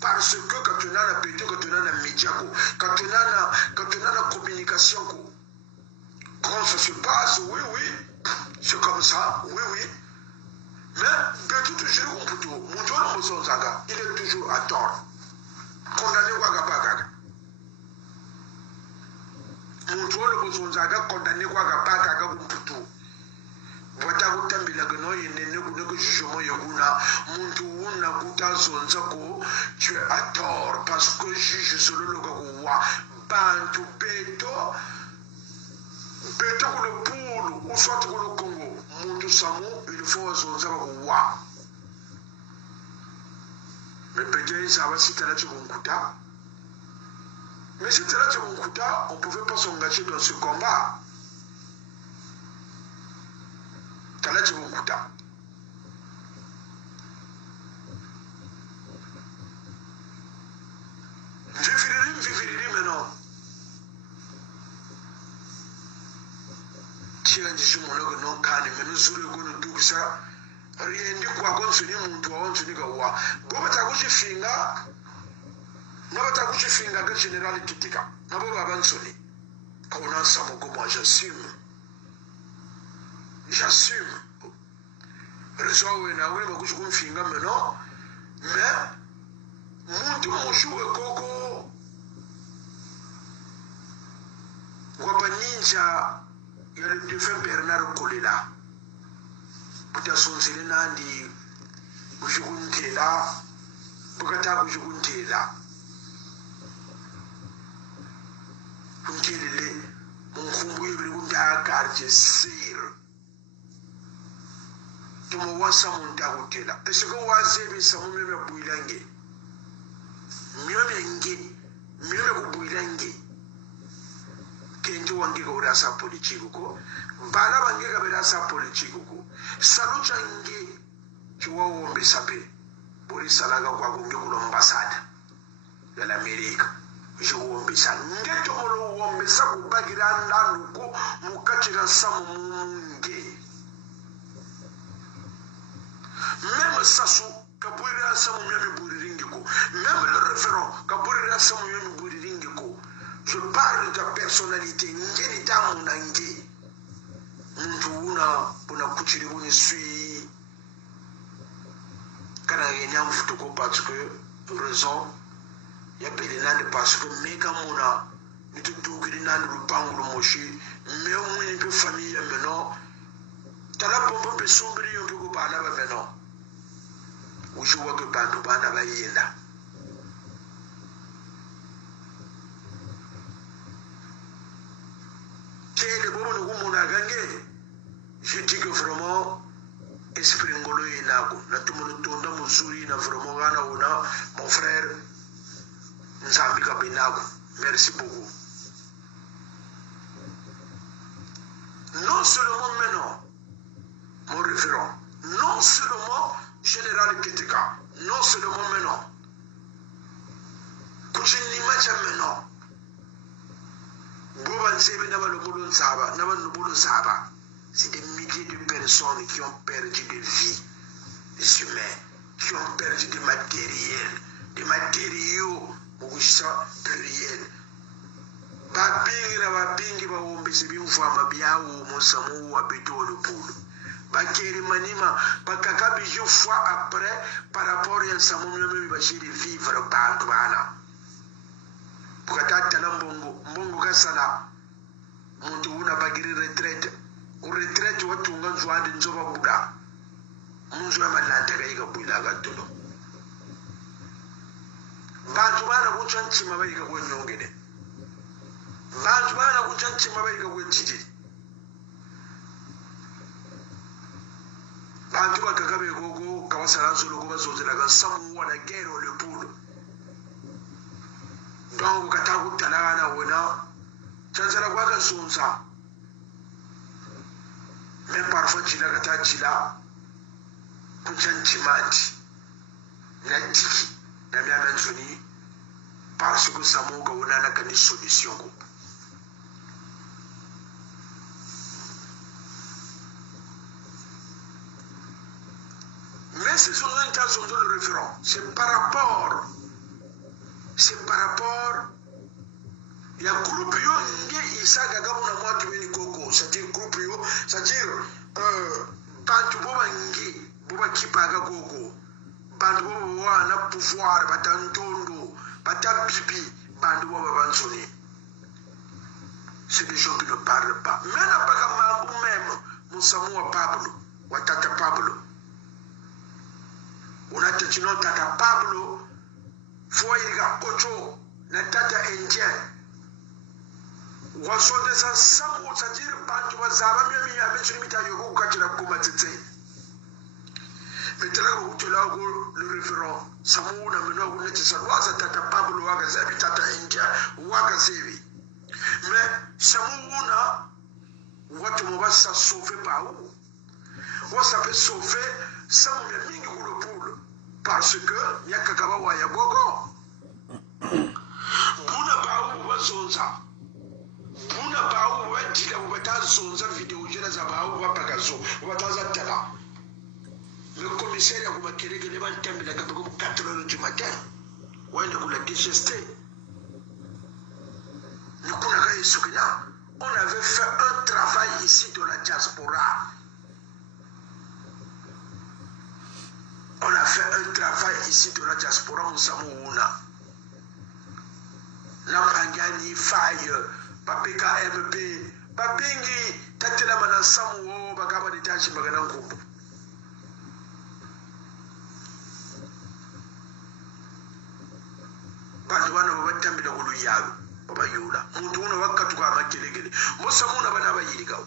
Parce que quand on a la pété, quand on a la média, quand on a la communication, quand ça se passe, oui, c'est comme ça, oui. Mais, Bétou toujours, mon joie, il est toujours à tort. Condamné Wagabagaga. Mon tour le Bozonzaga condamné Wagabagaga Bumputu. Watagutambila que non, il n'est que jugement Yaguna. Mon tour n'a Guta Zonzako, tu es à tort parce que juge solo le Gagoua. Bantu Beto, peut-être le poule ou soit le Congo mundu samu il faut zonza wa mais peut-être ça va si tu as la mais si tu as la on pouvait pas s'engager dans ce combat. Tu as la viviri maintenant. Tiens, je me lève non calme, mais nous sommes les deux ça. Rien de quoi qu'on se dit, mon toit, on se dit que wa. Bon, tu as couché finga. N'a pas couché finga que général Kitika. N'a pas avancé. Quand on a ça, moi j'assume. J'assume. Raison où il y a eu beaucoup de finga maintenant. Mais, mon chou et coco. Wapa ninja. Il y a le défunt Bernard Kolela. Peut-être son zéléna dit Boujougountela, Bukata Boujougountela. Unkelele, mon kumbu Bunda Karje Sir. Tu me vois ça mon Dagotela. Est-ce que vous avez ça mon même Bouilangue? Mieux Bouilangue. Kenjo wange ko rasa politiku ko bala bange ka rasa politiku ko salu change kiwa wombe sape bori salaga kwa gonge ko ambassade de l'Amérique je wombe sa ngeto mo wombe sa ko bagira ndandu ko mukachira samu munge même sasu ka bori samu nyami bori ringi ko même le référent ka bori samu nyami bori ringi ko. Je parle de personnalité. Ngeni damu na nge. Mtuuna puna kuchiri buni sui. Kana yenya mfutuko parce que raison ya pele nande parce que meka muna nitu dugiri nande lupangu lumoshi me mwini pe famille meno tala pompo pe sombri yo pe ko bana ba meno ujuwa ke bantu bana ba yenda. Je dis que vraiment, esprit ngolo est là. Vraiment, mon frère, merci beaucoup. Non seulement maintenant, mon référent, non seulement général Ketika, non seulement maintenant, maintenant. C'est des milliers de personnes qui ont perdu des vies, des humains, qui ont perdu des matériaux, pluriels. Babingi ba wombe sebi mfama biawo monsamu wa beto le poule. Bakeri manima bakaka biju fois après par rapport à samu même bachir de vivre bana. Pourquoi tala mbongo kasala muntu una bagiri retraite ou retraite watu nganzwa de nzoba buda munzu ya malanta kaiga buila gatulo bantu bana kuchanchi mabali ka kwenyongene bantu bana kuchanchi mabali ka kwetiti bantu bakakabe gogo kawasalanzo loko bazozela ka samu wala gero le poule. Donc kataku talana wona chansala kwa kasonsa même parfois chila kata chila kuchanchi mati na tiki na miamenzoni parce que samu ka wona na kani solution ko. Mais ces orientations de le référent, c'est par rapport il y a groupe yo nge isaga gamuna mwatu beni koko, c'est-à-dire groupe yo, c'est-à-dire bantu boba nge boba kipaga koko, bantu boba wana pouvoir batantondo batabibi bantu boba bansoni. C'est des gens qui ne parlent pas. Mais n'a pas comme même Moussamoua Pablo, ou Tata Pablo. On a dit non Tata Pablo, Foyega Ocho, na Tata Indien. Wasonde sa samu, c'est-à-dire zaba mi ya me chiri mita yogo kachira kuma tete metela go tela go le référent samuna meno go neti sa waza tata Pablo waga zabi tata India waga zebi mais samuna watu mobasa sauver pa ou wasa peut sauver samu mingi go le poule parce que yakakaba wa ya gogo buna ba ou wazonza buna ba ou wadila ubatazo video jina za ba ou wapagazo ubataza tela. Le commissaire a remarqué que les gens qui ont 4 heures du matin, on a dégesté. On avait fait un travail ici de la diaspora. On a fait un travail ici de la diaspora en Samouna. Nampangani, Faye, Papeka MP, Papengi, Tatela Mana Samu, Bagaba de Tachi Maganankumbu. Bantu bana babatambira ku luyaga babayula muntu uno wakatuka amakelegele musamuna bana bayirigawo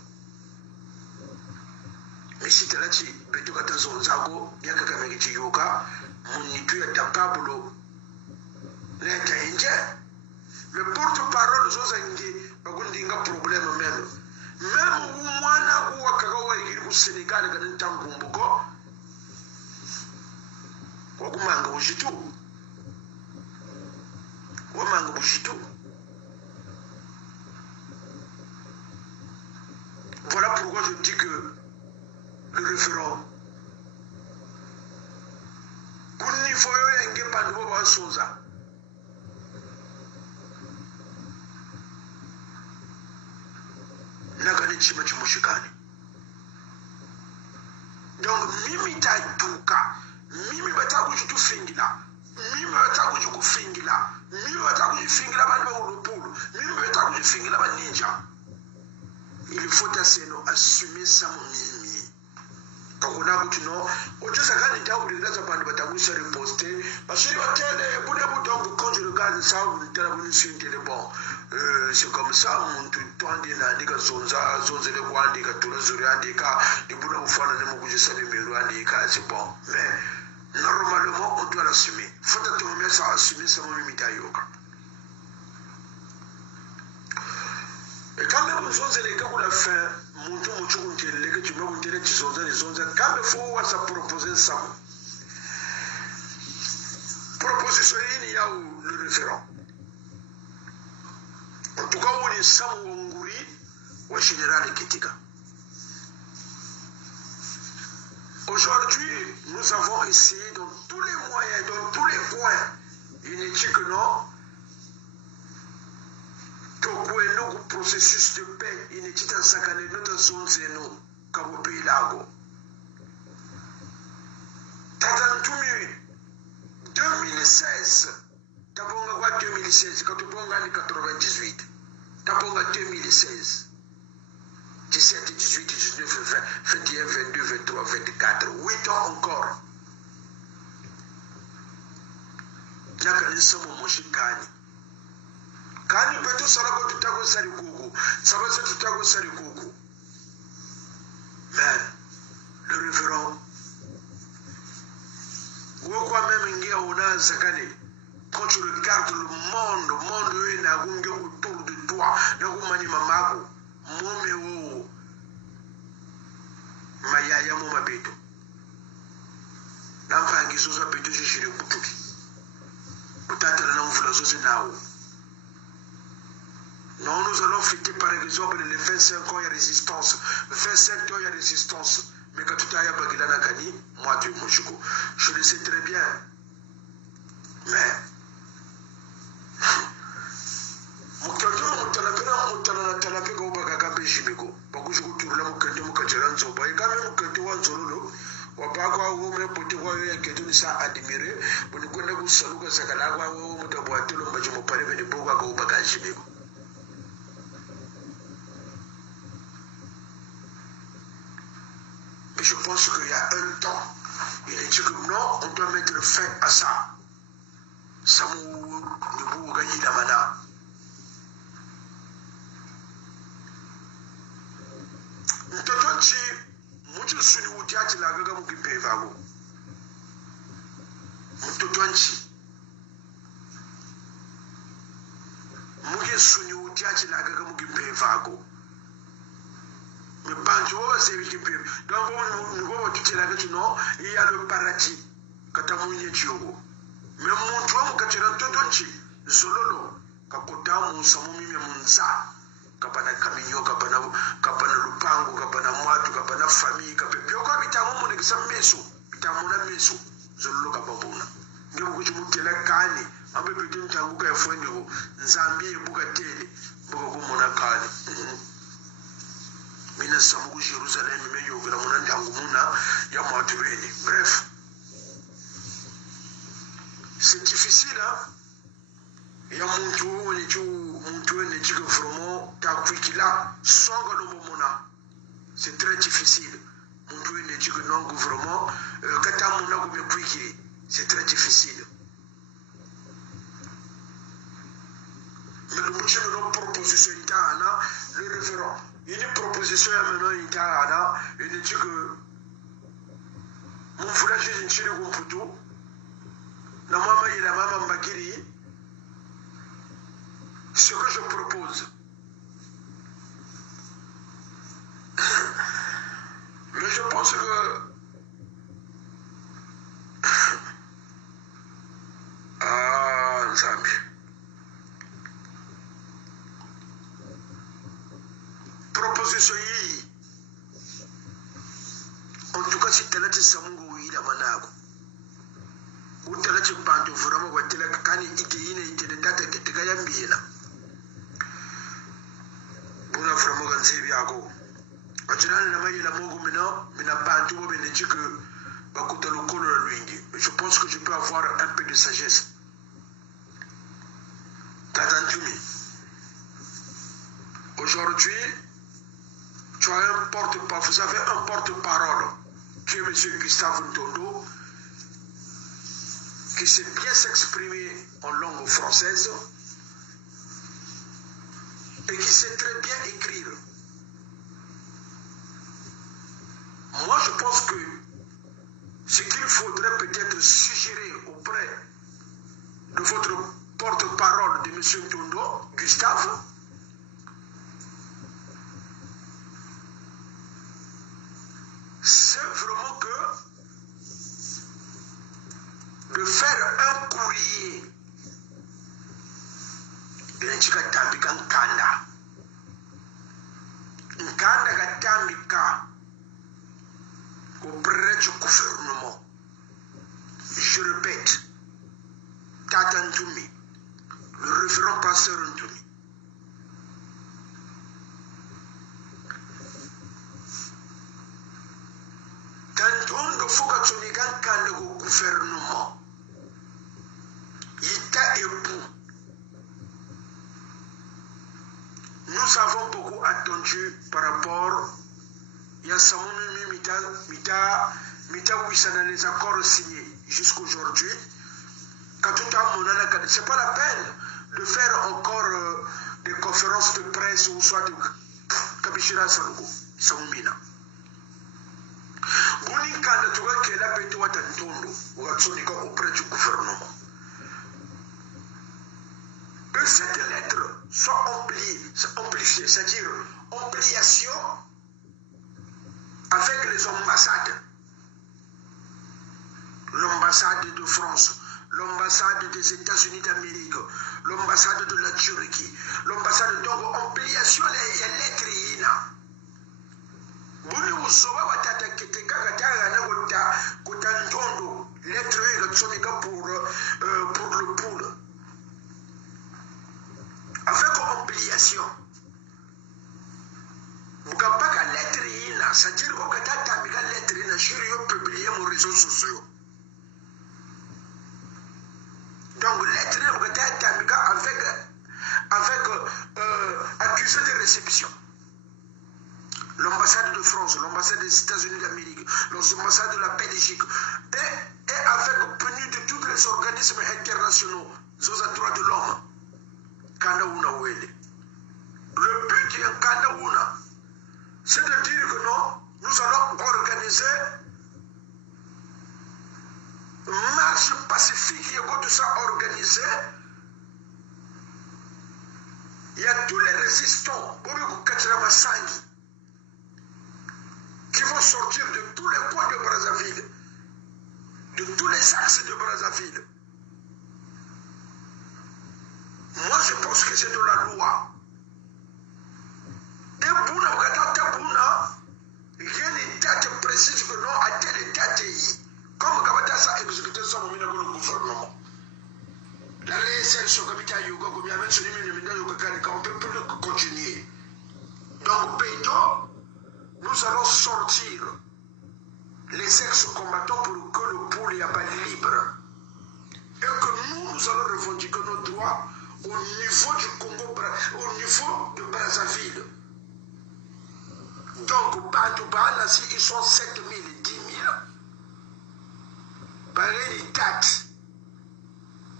misitalachi betu katazonzago byakakamege kiyuka munitu ya Pablo leta inje le porte-parole zozange bakundinga problème même umwana uwakagawa igiri ku Senegal ganin tangumbuko wakumanga ushitu Wamanga Bouchitou. Voilà pourquoi je dis que le référent Kuni Foyo Yenge Pandubo Basoza Nagani Chima Chimushikani. Donc Mimi Taituka, Mimi Batakujitu Fingila, Mimi Batakujitu Fingila. Mimi watakujifingila bani ba urupulu. Mimi watakujifingila ba ninja. Il faut assumer ça mimi. Kakuna kutuno. Ojosa gani ta ulilaza bani batakuisha reposter. Bashiri wa tele. Donc quand je regarde ça, sur télé, bon, c'est comme ça. Mon tout na dika zonza le kwandi ka tula zuri andika. Di buna ufana ne mukujisa ne miru andika. C'est bon. Mais normalement, on doit l'assumer. Il faut que ça assumer ça mimita yoga. Et quand même, nous sommes les gars pour la fin, mon Dieu, les gars, tu m'as dit que tu sont les ondes. Quand il faut ça proposer ça. Proposition, il y a le référent. En tout cas, on est sans Wanguri ou général Kitika. Aujourd'hui, nous avons essayé dans tous les moyens, dans tous les coins, il ne dit que non. Le processus de paix, il ne dit que Sakane, notre zone zéno, comme au pays Lago. Tatantumi, 2016, Tabonga quoi 2016, quand on prend l'année 98, Tabonga 2016. 17, 18, 19, 20, 21, 22, 23, 24, 8 ans encore. Nyakani somo moshikani. Kani beto sarako tutago sari kuku. Sabaso tutago sari kuku. Mais, le référent, Wokwa même ngia ona sakane. Quand tu regardes le monde est na gunge autour de toi, na gumani mamako. Mome wo mayaya mo mabeto namfangi zoza beto jishire butuki utatra na mvula zoze nawo. Non, nous allons fêter par exemple les 25 ans de résistance. 25 ans de résistance. Mais quand tu as Bagilana Kani, moi tu je le sais très bien. Mais wapakwa ume pote kwa wewe ketu sa admirer boni kwenda kusaluka sakala kwa wewe mutabwatelo mbaje mupare bene boga kwa ubagaji biko. Mais je pense qu'il y a un temps, il est dit que non, on doit mettre fin à ça. Samu nibu gayi la mana. utiachi la gaga mukimpe vago. Mutotwanchi. Muge suni utiachi la gaga mukimpe vago. Mais bantu wa se mukimpe. Donc nous tuti la gaga non, il y a le paradis. Katamunye chiogo. Mais mon toi mukachira totwanchi. Zololo kakota musamu mimi munza. Kapana kaminyo kapana lupango kapana mwatu kapana famille kapepyo kwa bitamu mone kisameso bitamu na meso zololo kapabuna ngebo kuchimutela kani ambe pete ntangu ka fwendigo nzambi buka tele buka kumona kani mina samu ku Jerusalem me yovela mona ntangu muna ya mwatu bene. Bref, c'est difficile, hein? Il y a muntu ne chigo vraiment ta kwikila songa no momona. C'est très difficile. Muntu ne chigo non gouvernement kata mona ko be kwikiri. C'est très difficile. Mais le monsieur de proposition itana le référent. Il y a une proposition maintenant itana et ne chigo mon frère j'ai une chine ko putu. La maman et la maman Makiri. Ce que je propose, mais je pense que Nzambi, proposition yi, en tout cas si telati samungu ila manago, ou telati bantu vraiment wa telati kani ite ite data ketega yambila. Buna vraiment ganzebi ako. Achana na mayi la mogo mina bantu wo beneti que bakuta lokolo la luingi. Je pense que je peux avoir un peu de sagesse. Tadantumi. Aujourd'hui, tu as un porte-parole, vous avez un porte-parole qui est M. Gustave Ntondo, qui sait bien s'exprimer en langue française et qui sait très bien écrire. Moi, je pense que ce qu'il faudrait peut-être suggérer auprès de votre porte-parole de M. Ntondo, Gustave, c'est vraiment que de faire un courrier Benchikatambika Nkanda Katambika auprès du gouvernement. Je répète, Tata Ntoumi, le référent pasteur Ntoumi. Tantondo Foka Tsonigan Kanda au gouvernement. Ita époux. Nous avons beaucoup attendu par rapport à Samouni Mita Wissana les accords signés jusqu'aujourd'hui. C'est pas la peine de faire encore des conférences de presse ou soit de Kabishira Sango, Samoumina. Bounikanda, tu vois qu'elle a pété Watantondo, auprès du gouvernement. Que cette lettre soit amplifiée, c'est-à-dire ampliation avec les ambassades. L'ambassade de France, l'ambassade des États-Unis d'Amérique, l'ambassade de la Turquie, l'ambassade donc ampliation les lettres. Buni usoba watata keteka katara na kutantondo lettre pour le poule. Avec ampliation. Vous n'avez pas qu'à lettre, c'est-à-dire que vous avez une lettre, je vais publier sur les réseaux sociaux. Donc, lettre, vous avez avec accusé de réception. L'ambassade de France, l'ambassade des États-Unis d'Amérique, l'ambassade de la Belgique, et avec venu de tous les organismes internationaux, les droits de l'homme. Le but est Kandaouna. C'est de dire que non, nous allons organiser les axes de Brazzaville. Moi, je pense que c'est de la loi. Et Bouna, il y a une date précise que non, à telle date, comme Gabatassa a exécuté ça au gouvernement. La réelle sur le comité Yoga, comme il y a même sur les Yoga, on peut plus continuer. Donc, Pédo, nous allons sortir les ex-combattants pour que le pôle y a pas libre. Et que nous allons revendiquer nos droits au niveau du Congo, au niveau de Brazzaville. Donc, Bandouba, si ils sont 7 000, 10 000, pareil, les dates.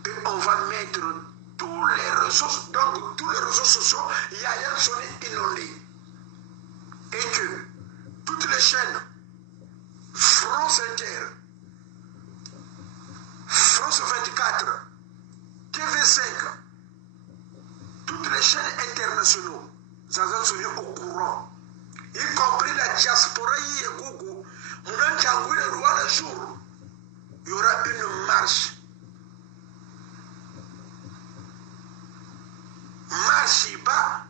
Et on va mettre tous les ressources, donc tous les réseaux sociaux, il y a rien sont inondés. Et que toutes les chaînes, France Inter, France 24, TV5, toutes les chaînes internationales, ça sont au courant, y compris la diaspora et Gougou, il y aura une marche. Marche bas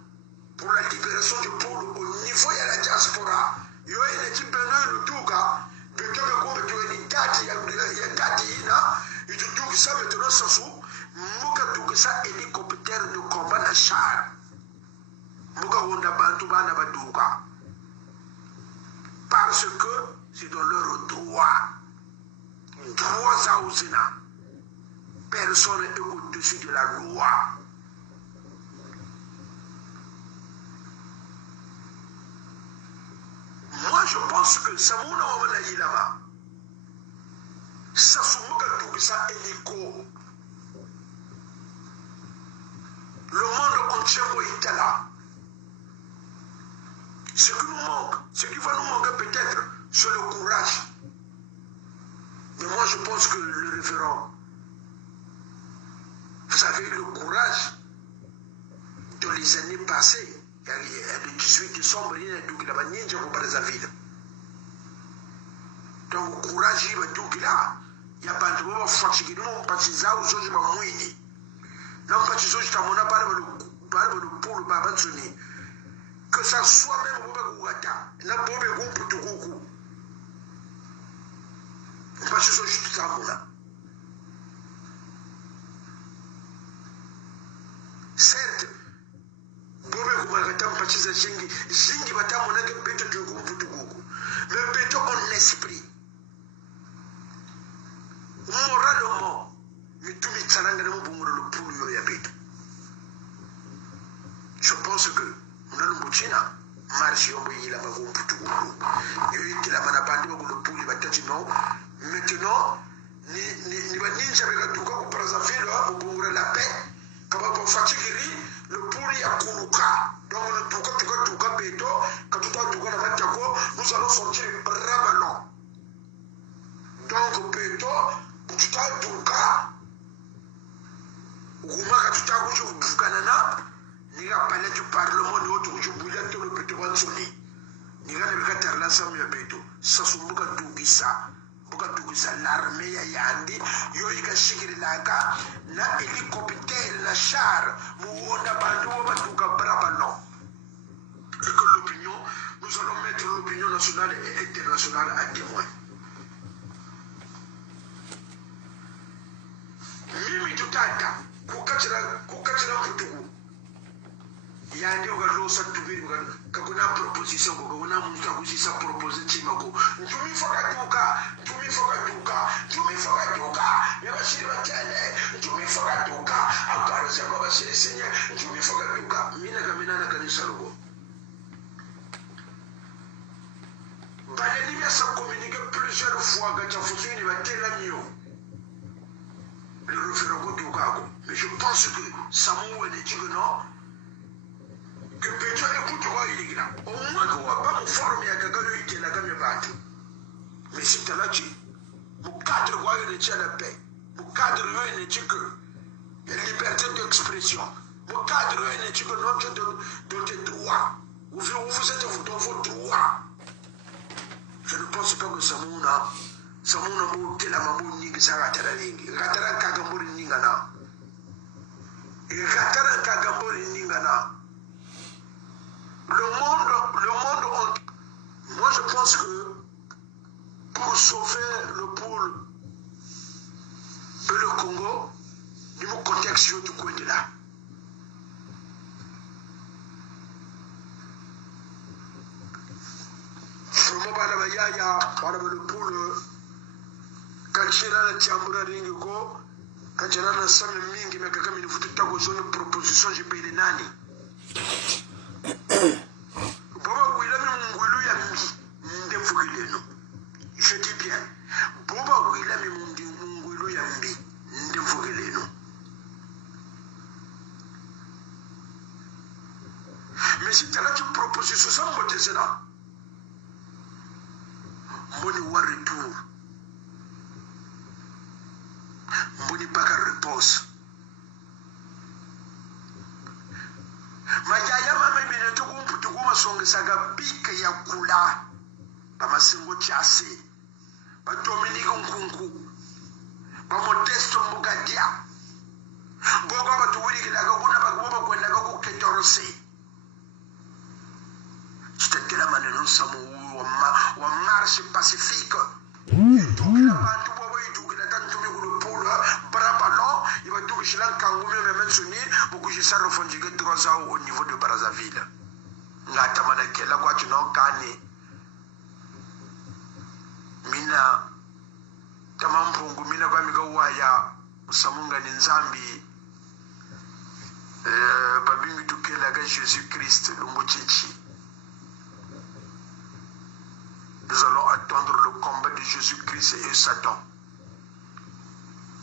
pour la libération du pôle au niveau de la diaspora. Il y a une équipe de Touga, de il y a date, il y a ça maintenant, ça sous, Mouka Touga, hélicoptère de combat de char. Mouka Wanda Bantouba Nabadouga. Parce que c'est dans leur droit. Droit Zaouzina. Personne n'est au-dessus de la loi. Moi, je pense que Samouna Omanaï là-bas, ça se moque de ça hélico. Le monde entier est là. Ce qui nous manque, ce qui va nous manquer peut-être, c'est le courage. Mais moi, je pense que le référent, vous savez, le courage de les années passées, le 18 décembre, il y a tout là-bas, ninja pour Brazzaville. Donc, courage, il y a tout là. Il y a pas de moment fatigué, non, pas de ça, ou ça, je m'en mouille. Non, pas de ça, je t'en ai parlé de pour le baban sonné. Que ça soit même au Bagouata, n'a pas de goût pour tout goût. Parce que je suis tout à l'heure. Certes, Bobe Goumagatam, Pachisa Jingi Batam, on a que Péto du goût pour tout goût. Mais Péto en esprit. Moralement, mais tout le temps, pour le poulet à Péto. Je pense que nous allons Boutina, marcher au pays là-bas pour tout goût. Et il a manabandé pour le poulet, non. Maintenant, ni ninja avec tout comme par exemple, pour la paix, comme on fatiguer le pourri à Koulouka. Donc, le tout cas, Béto, quand tout le monde a Matako, nous allons sortir Rabalon. Donc, Béto, pour tout le cas, Ouma, quand tout à l'heure, vous Kanana, n'y a pas du Parlement, ni autre, je voulais tout le petit Wansoni. N'y a pas de l'ensemble de Béto. Ça, c'est un peu tout ça. L'armée yandi yoika shikirilaga na hélicoptère na char muonda bandu batuka brabano. Et que l'opinion, nous allons mettre l'opinion nationale et internationale à témoin. Mimi tutata kukatira kutuku yandi ogalosa tubiri kakuna proposition ko na muta kusisa propose chimako njumi foka tuka yabashiri batele njumi foka tuka akaroza ko bashiri senya njumi foka tuka mina na kanisa logo Banani a communiqué plusieurs fois que tu as foutu une bataille le référendum du Gago. Mais je pense que Samuel est dit que non. Que Pétion écoute quoi il est là. Au moins qu'on ne va pas me former à quelqu'un qui est là comme il bat. Mais c'est là que mon cadre quoi il est dit à la paix. Mon cadre il est dit que la liberté d'expression. Mon cadre il est dit que notre de tes droits. Vous êtes dans vos droits. Je ne pense pas que Samouna monte la mamou nigue kisa gatara ringi gatara kagambori ningana gatara kagambori ningana le monde moi je pense que pour sauver le pôle et le Congo du contexte du coin de là vraiment bana bayaya bana le pôle kachira na chambura ringi ko kachira na sami mingi mekaka mini futu tako zone proposition je paye nani boba wila mi ngwilu ya mi ndefugileno je dis bien boba wila mi ngwilu ya mi ndefugileno mais si tu as une proposition ça me dit ça Mboni wa retour Mboni baka repose Majaya mama mine tukuma songe saga bika ya kula Bamasingo chase Ba Dominique Nkunku Ba Modesto Mugadia Boga batuwili kilaga kuna bakuwa kwenda kwa ketorose Chitela maneno samu wa marche pacifique donc la bantu bobo idugila tantu mi kulo polo brabalo il va tout chilan kangumi même soni beaucoup je sarro fonjige droza au niveau de Brazzaville ngata manakela kwa tuno kani mina tamampungu mina kwa miga waya samunga ni nzambi babimi tukela ga Jésus Christ lumbuchichi. Nous allons attendre le combat de Jésus-Christ et Satan.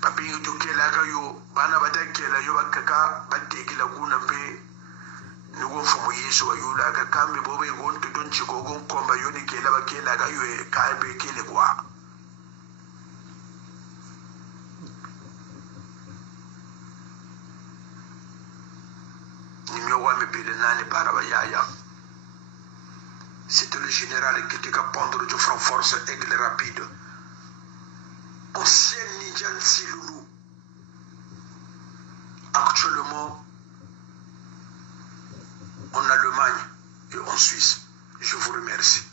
Papi yuto kela kayo bana batakela yo bakaka batekela kuna pe nugo mfumu Yesu ayula kakambe bobe gonto donchi kogo komba yoni kela bakela kayo e kabe kele kwa. Nimyo wa mebele nani para bayaya. C'était le général qui était capable de prendre du front force aigle rapide. Ancien Nidjan Siloulou. Actuellement, en Allemagne et en Suisse. Je vous remercie.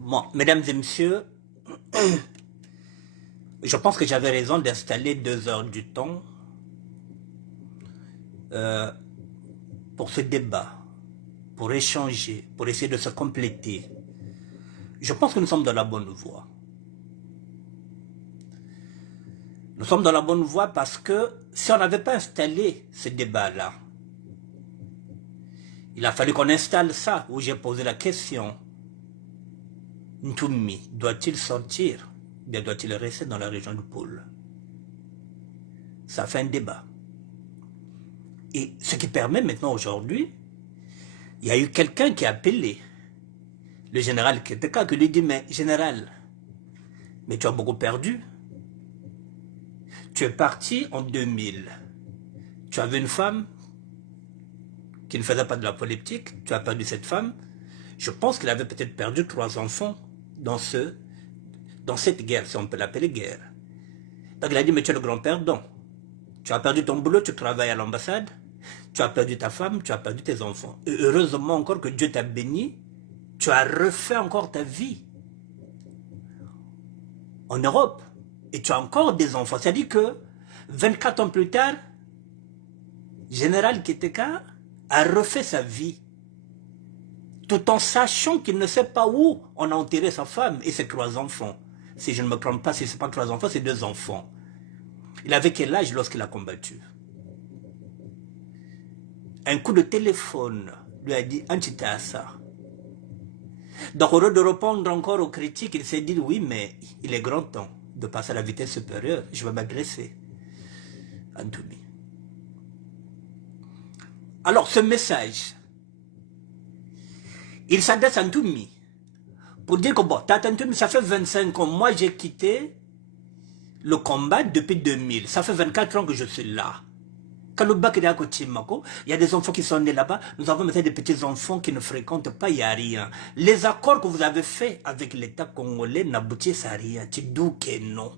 Bon, mesdames et messieurs, je pense que j'avais raison d'installer 2 heures du temps pour ce débat, pour échanger, pour essayer de se compléter. Je pense que nous sommes dans la bonne voie. Nous sommes dans la bonne voie parce que si on n'avait pas installé ce débat-là, il a fallu qu'on installe ça, où j'ai posé la question. Ntoumi, doit-il sortir ou bien doit-il rester dans la région du pôle? Ça fait un débat. Et ce qui permet maintenant aujourd'hui, il y a eu quelqu'un qui a appelé le général Keteka, qui lui dit, mais général, mais tu as beaucoup perdu. Tu es parti en 2000. Tu avais une femme qui ne faisait pas de la politique, tu as perdu cette femme. Je pense qu'il avait peut-être perdu 3 enfants dans cette guerre, si on peut l'appeler guerre. Donc il a dit, mais tu es le grand perdant. Tu as perdu ton boulot, tu travailles à l'ambassade, tu as perdu ta femme, tu as perdu tes enfants. Et heureusement encore que Dieu t'a béni, tu as refait encore ta vie en Europe. Et tu as encore des enfants. C'est-à-dire que 24 ans plus tard, Général Keteka a refait sa vie. Tout en sachant qu'il ne sait pas où on a enterré sa femme et ses 3 enfants. Si je ne me trompe pas, si ce n'est pas 3 enfants, c'est 2 enfants. Il avait quel âge lorsqu'il a combattu? Un coup de téléphone lui a dit « Antitassa ». Donc au lieu de répondre encore aux critiques, il s'est dit « Oui, mais il est grand temps de passer à la vitesse supérieure. Je vais m'adresser à Ntoumi ». Alors ce message, il s'adresse à Ntoumi pour dire que bon, Tata Ntoumi, ça fait 25 ans. Moi, j'ai quitté le combat depuis 2000. Ça fait 24 ans que je suis là. Il y a des enfants qui sont nés là-bas. Nous avons maintenant des petits-enfants qui ne fréquentent pas, il n'y a rien. Les accords que vous avez faits avec l'État congolais n'aboutissent à rien. Tu dis que non.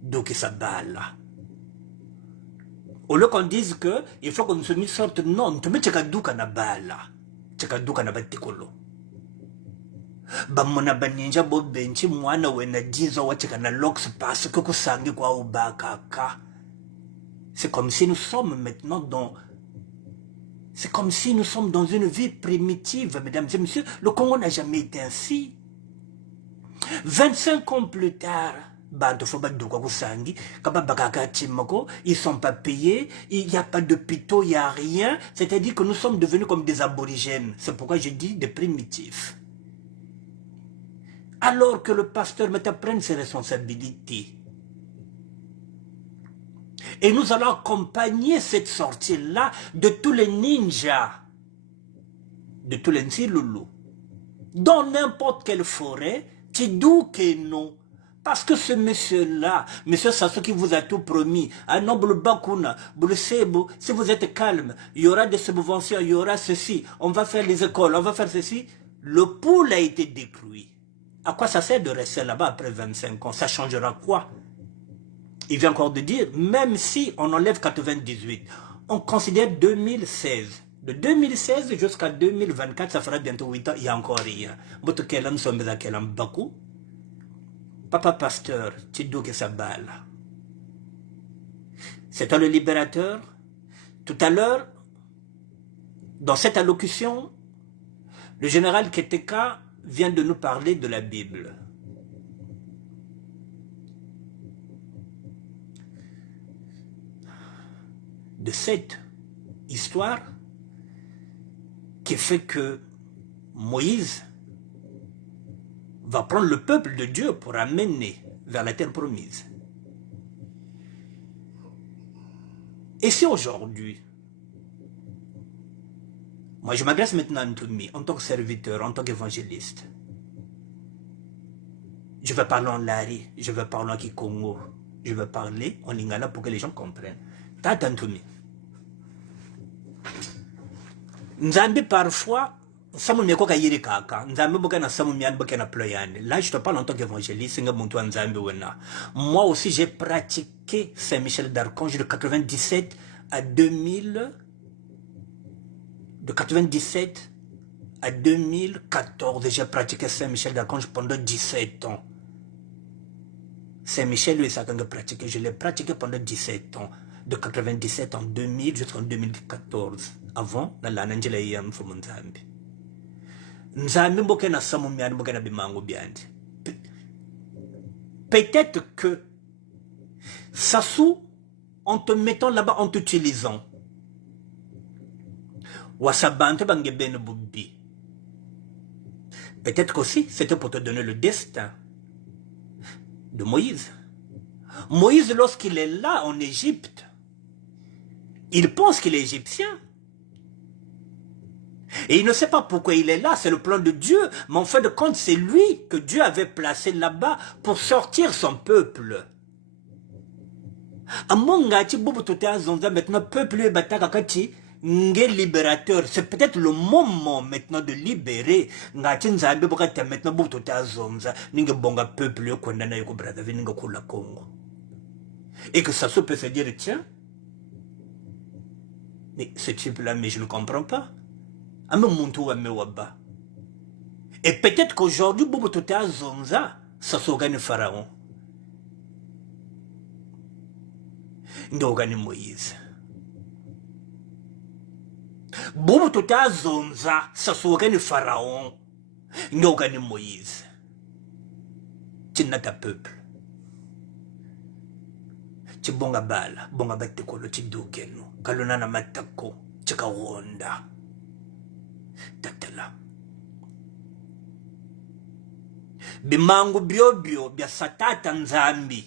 Donc ça balle. Au lieu qu'on dise que il faut que nous se mettions sorte, non, tu mets tchekadouka na bala. Tchekadouka na batikolo. Bamona baninja bo benchi mwana wena jizo wacheka na locks parce que kusangi kwa ubakaka. C'est comme si nous sommes maintenant dans... C'est comme si nous sommes dans une vie primitive, mesdames et messieurs. Le Congo n'a jamais été ainsi. 25 ans plus tard, ils ne sont pas payés, il n'y a pas d'hôpitaux, il n'y a rien. C'est-à-dire que nous sommes devenus comme des aborigènes. C'est pourquoi je dis des primitifs. Alors que le pasteur maintenant prenne ses responsabilités. Et nous allons accompagner cette sortie-là de tous les ninjas, de tous les nsiloulous. Dans n'importe quelle forêt, tu dis que non. Parce que ce monsieur-là, monsieur Sassou qui vous a tout promis, un noble Bakuna, Boulsebo, si vous êtes calme, il y aura des subventions, il y aura ceci, on va faire les écoles, on va faire ceci. Le pool a été détruit. À quoi ça sert de rester là-bas après 25 ans? Ça changera quoi? Il vient encore de dire, même si on enlève 98, on considère 2016. De 2016 jusqu'à 2024, ça fera bientôt 8 ans, il n'y a encore rien. Papa pasteur, tu dis que ça balle. C'est toi le libérateur. Tout à l'heure, dans cette allocution, le général Keteka vient de nous parler de la Bible. De cette histoire qui fait que Moïse va prendre le peuple de Dieu pour amener vers la terre promise. Et si aujourd'hui, moi je m'adresse maintenant à Ntoumi en tant que serviteur, en tant qu'évangéliste, je vais parler en Lari, je vais parler en Kikongo, je vais parler en Lingala pour que les gens comprennent. Tata Ntoumi. Nzambi parfois, là je te parle en tant qu'évangéliste. Moi aussi j'ai pratiqué Saint-Michel d'Archange de 97 à 2000, de 97 à 2014. J'ai pratiqué Saint-Michel d'Archange pendant 17 ans. Saint-Michel, lui, ça a pratiqué. Je l'ai pratiqué pendant 17 ans. De 97 en 2000 jusqu'en 2014. Avant, la Nanjela Yam Fumunzambi. Peut-être que Sassou, en te mettant là-bas, en t'utilisant, peut-être qu'aussi c'était pour te donner le destin de Moïse. Moïse, lorsqu'il est là en Égypte, il pense qu'il est égyptien. Et il ne sait pas pourquoi il est là, c'est le plan de Dieu. Mais en fin de compte, c'est lui que Dieu avait placé là-bas pour sortir son peuple. Maintenant, peuple est libérateur. C'est peut-être le moment maintenant de libérer. Et que ça se peut se dire, tiens, mais ce type-là, mais je ne comprends pas. Et peut-être qu'aujourd'hui, ça s'organise Pharaon. N'organise Moïse. Ça s'organise Pharaon. N'organise Moïse. Tu n'as ta peuple. Tu bonga bala, bonga batekolo, tu doukeno. Kalonana matako, tu kawonda. Tatala. Bimangu biobio bia satata nzambi.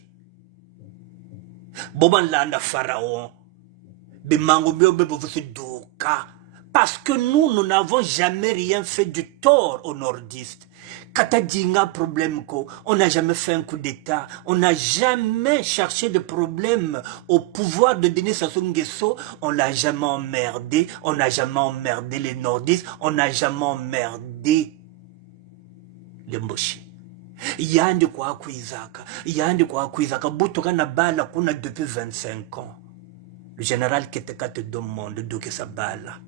Boban landa Pharaon. Bimangu biobio bovusu duka. Parce que nous n'avons jamais rien fait du tort aux nordistes. Katadinga problème ko, on n'a jamais fait un coup d'état, on n'a jamais cherché de problème au pouvoir de Denis Sassou Nguesso, on l'a jamais emmerdé, on n'a jamais emmerdé les nordistes, on n'a jamais emmerdé les Mboshi. Yandi kwa kuizaka, Boutoka na bala kuna depuis 25 ans. Le général Keteka te demande d'où sa bala.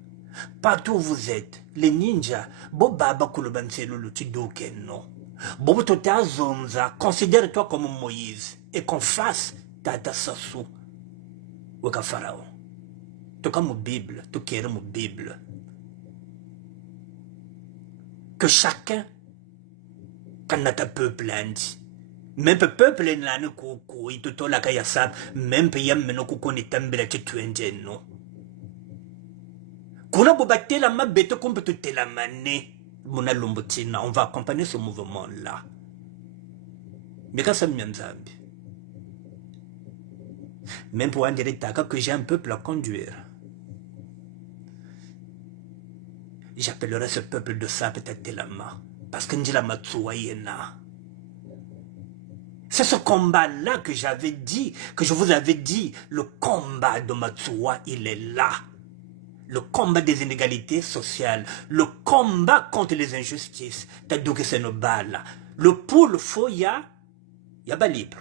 Partout où vous êtes, les ninjas, Bobaba Kulubanselo Lutidoke, non. Bobo Tota Zonza, considère-toi comme Moïse et qu'on fasse Tata Sassou. Waka Pharaon. Toka mon Bible, Tokere mon Bible. Que chacun, Kanata peuple andi. Même peuple n'a ne koko, il te tola kayasab, même payam meno koko ne tambela tuenje, non. On va accompagner ce mouvement-là. Mais quand ça me même pour un direct que j'ai un peuple à conduire, j'appellerai ce peuple de ça peut-être Telama. Parce que Ndila Matsuwa yena. C'est ce combat-là que j'avais dit, que je vous avais dit, le combat de Matsuwa, il est là. Le combat des inégalités sociales, le combat contre les injustices, t'as dit que c'est nos balles. Le poule faux, il y a pas libre.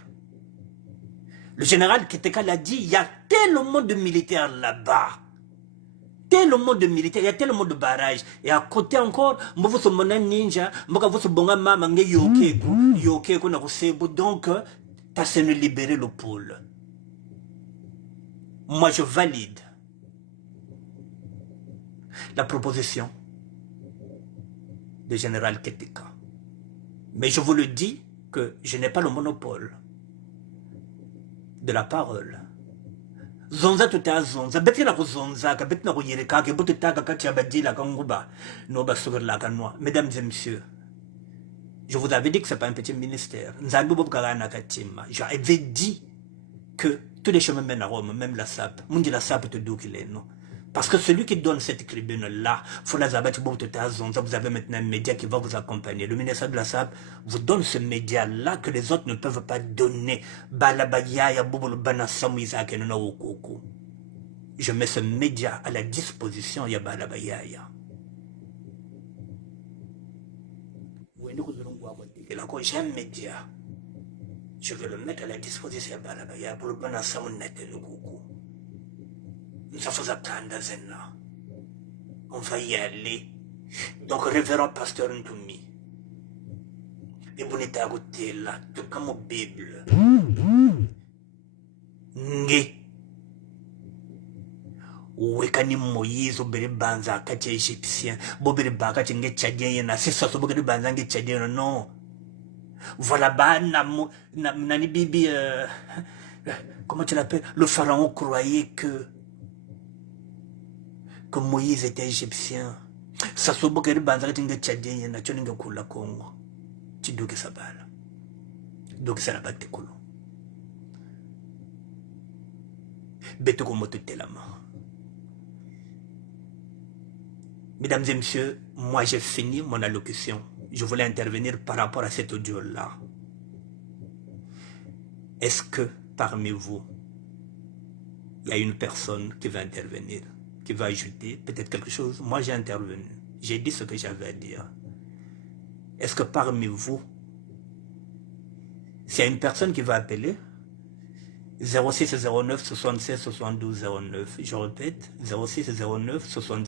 Le général Keteka l'a dit, il y a tellement de militaires là-bas. Tellement de militaires, il y a tellement de barrages. Et à côté encore, moi vous mon ninja, moi vous bonga mama nge yokeku na kusebo. Donc, t'as se nous libérer le poule. Moi je valide la proposition du général Keteka. Mais je vous le dis que je n'ai pas le monopole de la parole. Zonza tuta zonza, beti na zonza, ka beti na yirika, ke butu taka kati abadila kanguba, no basur la kanwa. Mesdames et messieurs, je vous avais dit que c'est pas un petit ministère. Nzambi bob karana katima. J'avais dit que tous les chemins mènent à Rome, même la SAP. Mundi la SAP te dit qu'il est non. Parce que celui qui donne cette tribune-là, vous avez maintenant un média qui va vous accompagner. Le ministère de la SAP vous donne ce média-là que les autres ne peuvent pas donner. Je mets ce média à la disposition. J'ai un média. Je vais le mettre à la disposition pour le bon ensemble net de Nukuku. On va y aller. Donc, révérend pasteur Ntoumi. Et vous n'êtes à côté là, tout comme au Bible. Nge. Wekani Moïse, au bébé banza, kati égyptien. Bobé baka, tu n'es tchadien, c'est ça, ce bébé banza, n'es tchadien, non. Voilà, bah, nani bibi, comment tu l'appelles? Le pharaon croyait que Moïse était égyptien. Ça se voit que les bandes sont tchadiens, il y a des gens qui ont Congo. Tu dois que ça balle. Donc ça n'a pas de coulon. Bête comme tu t'es la main. Mesdames et messieurs, moi j'ai fini mon allocution. Je voulais intervenir par rapport à cet audio-là. Est-ce que parmi vous, il y a une personne qui va intervenir, qui va ajouter peut-être quelque chose? Moi j'ai intervenu, j'ai dit ce que j'avais à dire. Est-ce que parmi vous, s'il y a une personne qui va appeler, 06 09 76 72 09, je répète, 06 09 76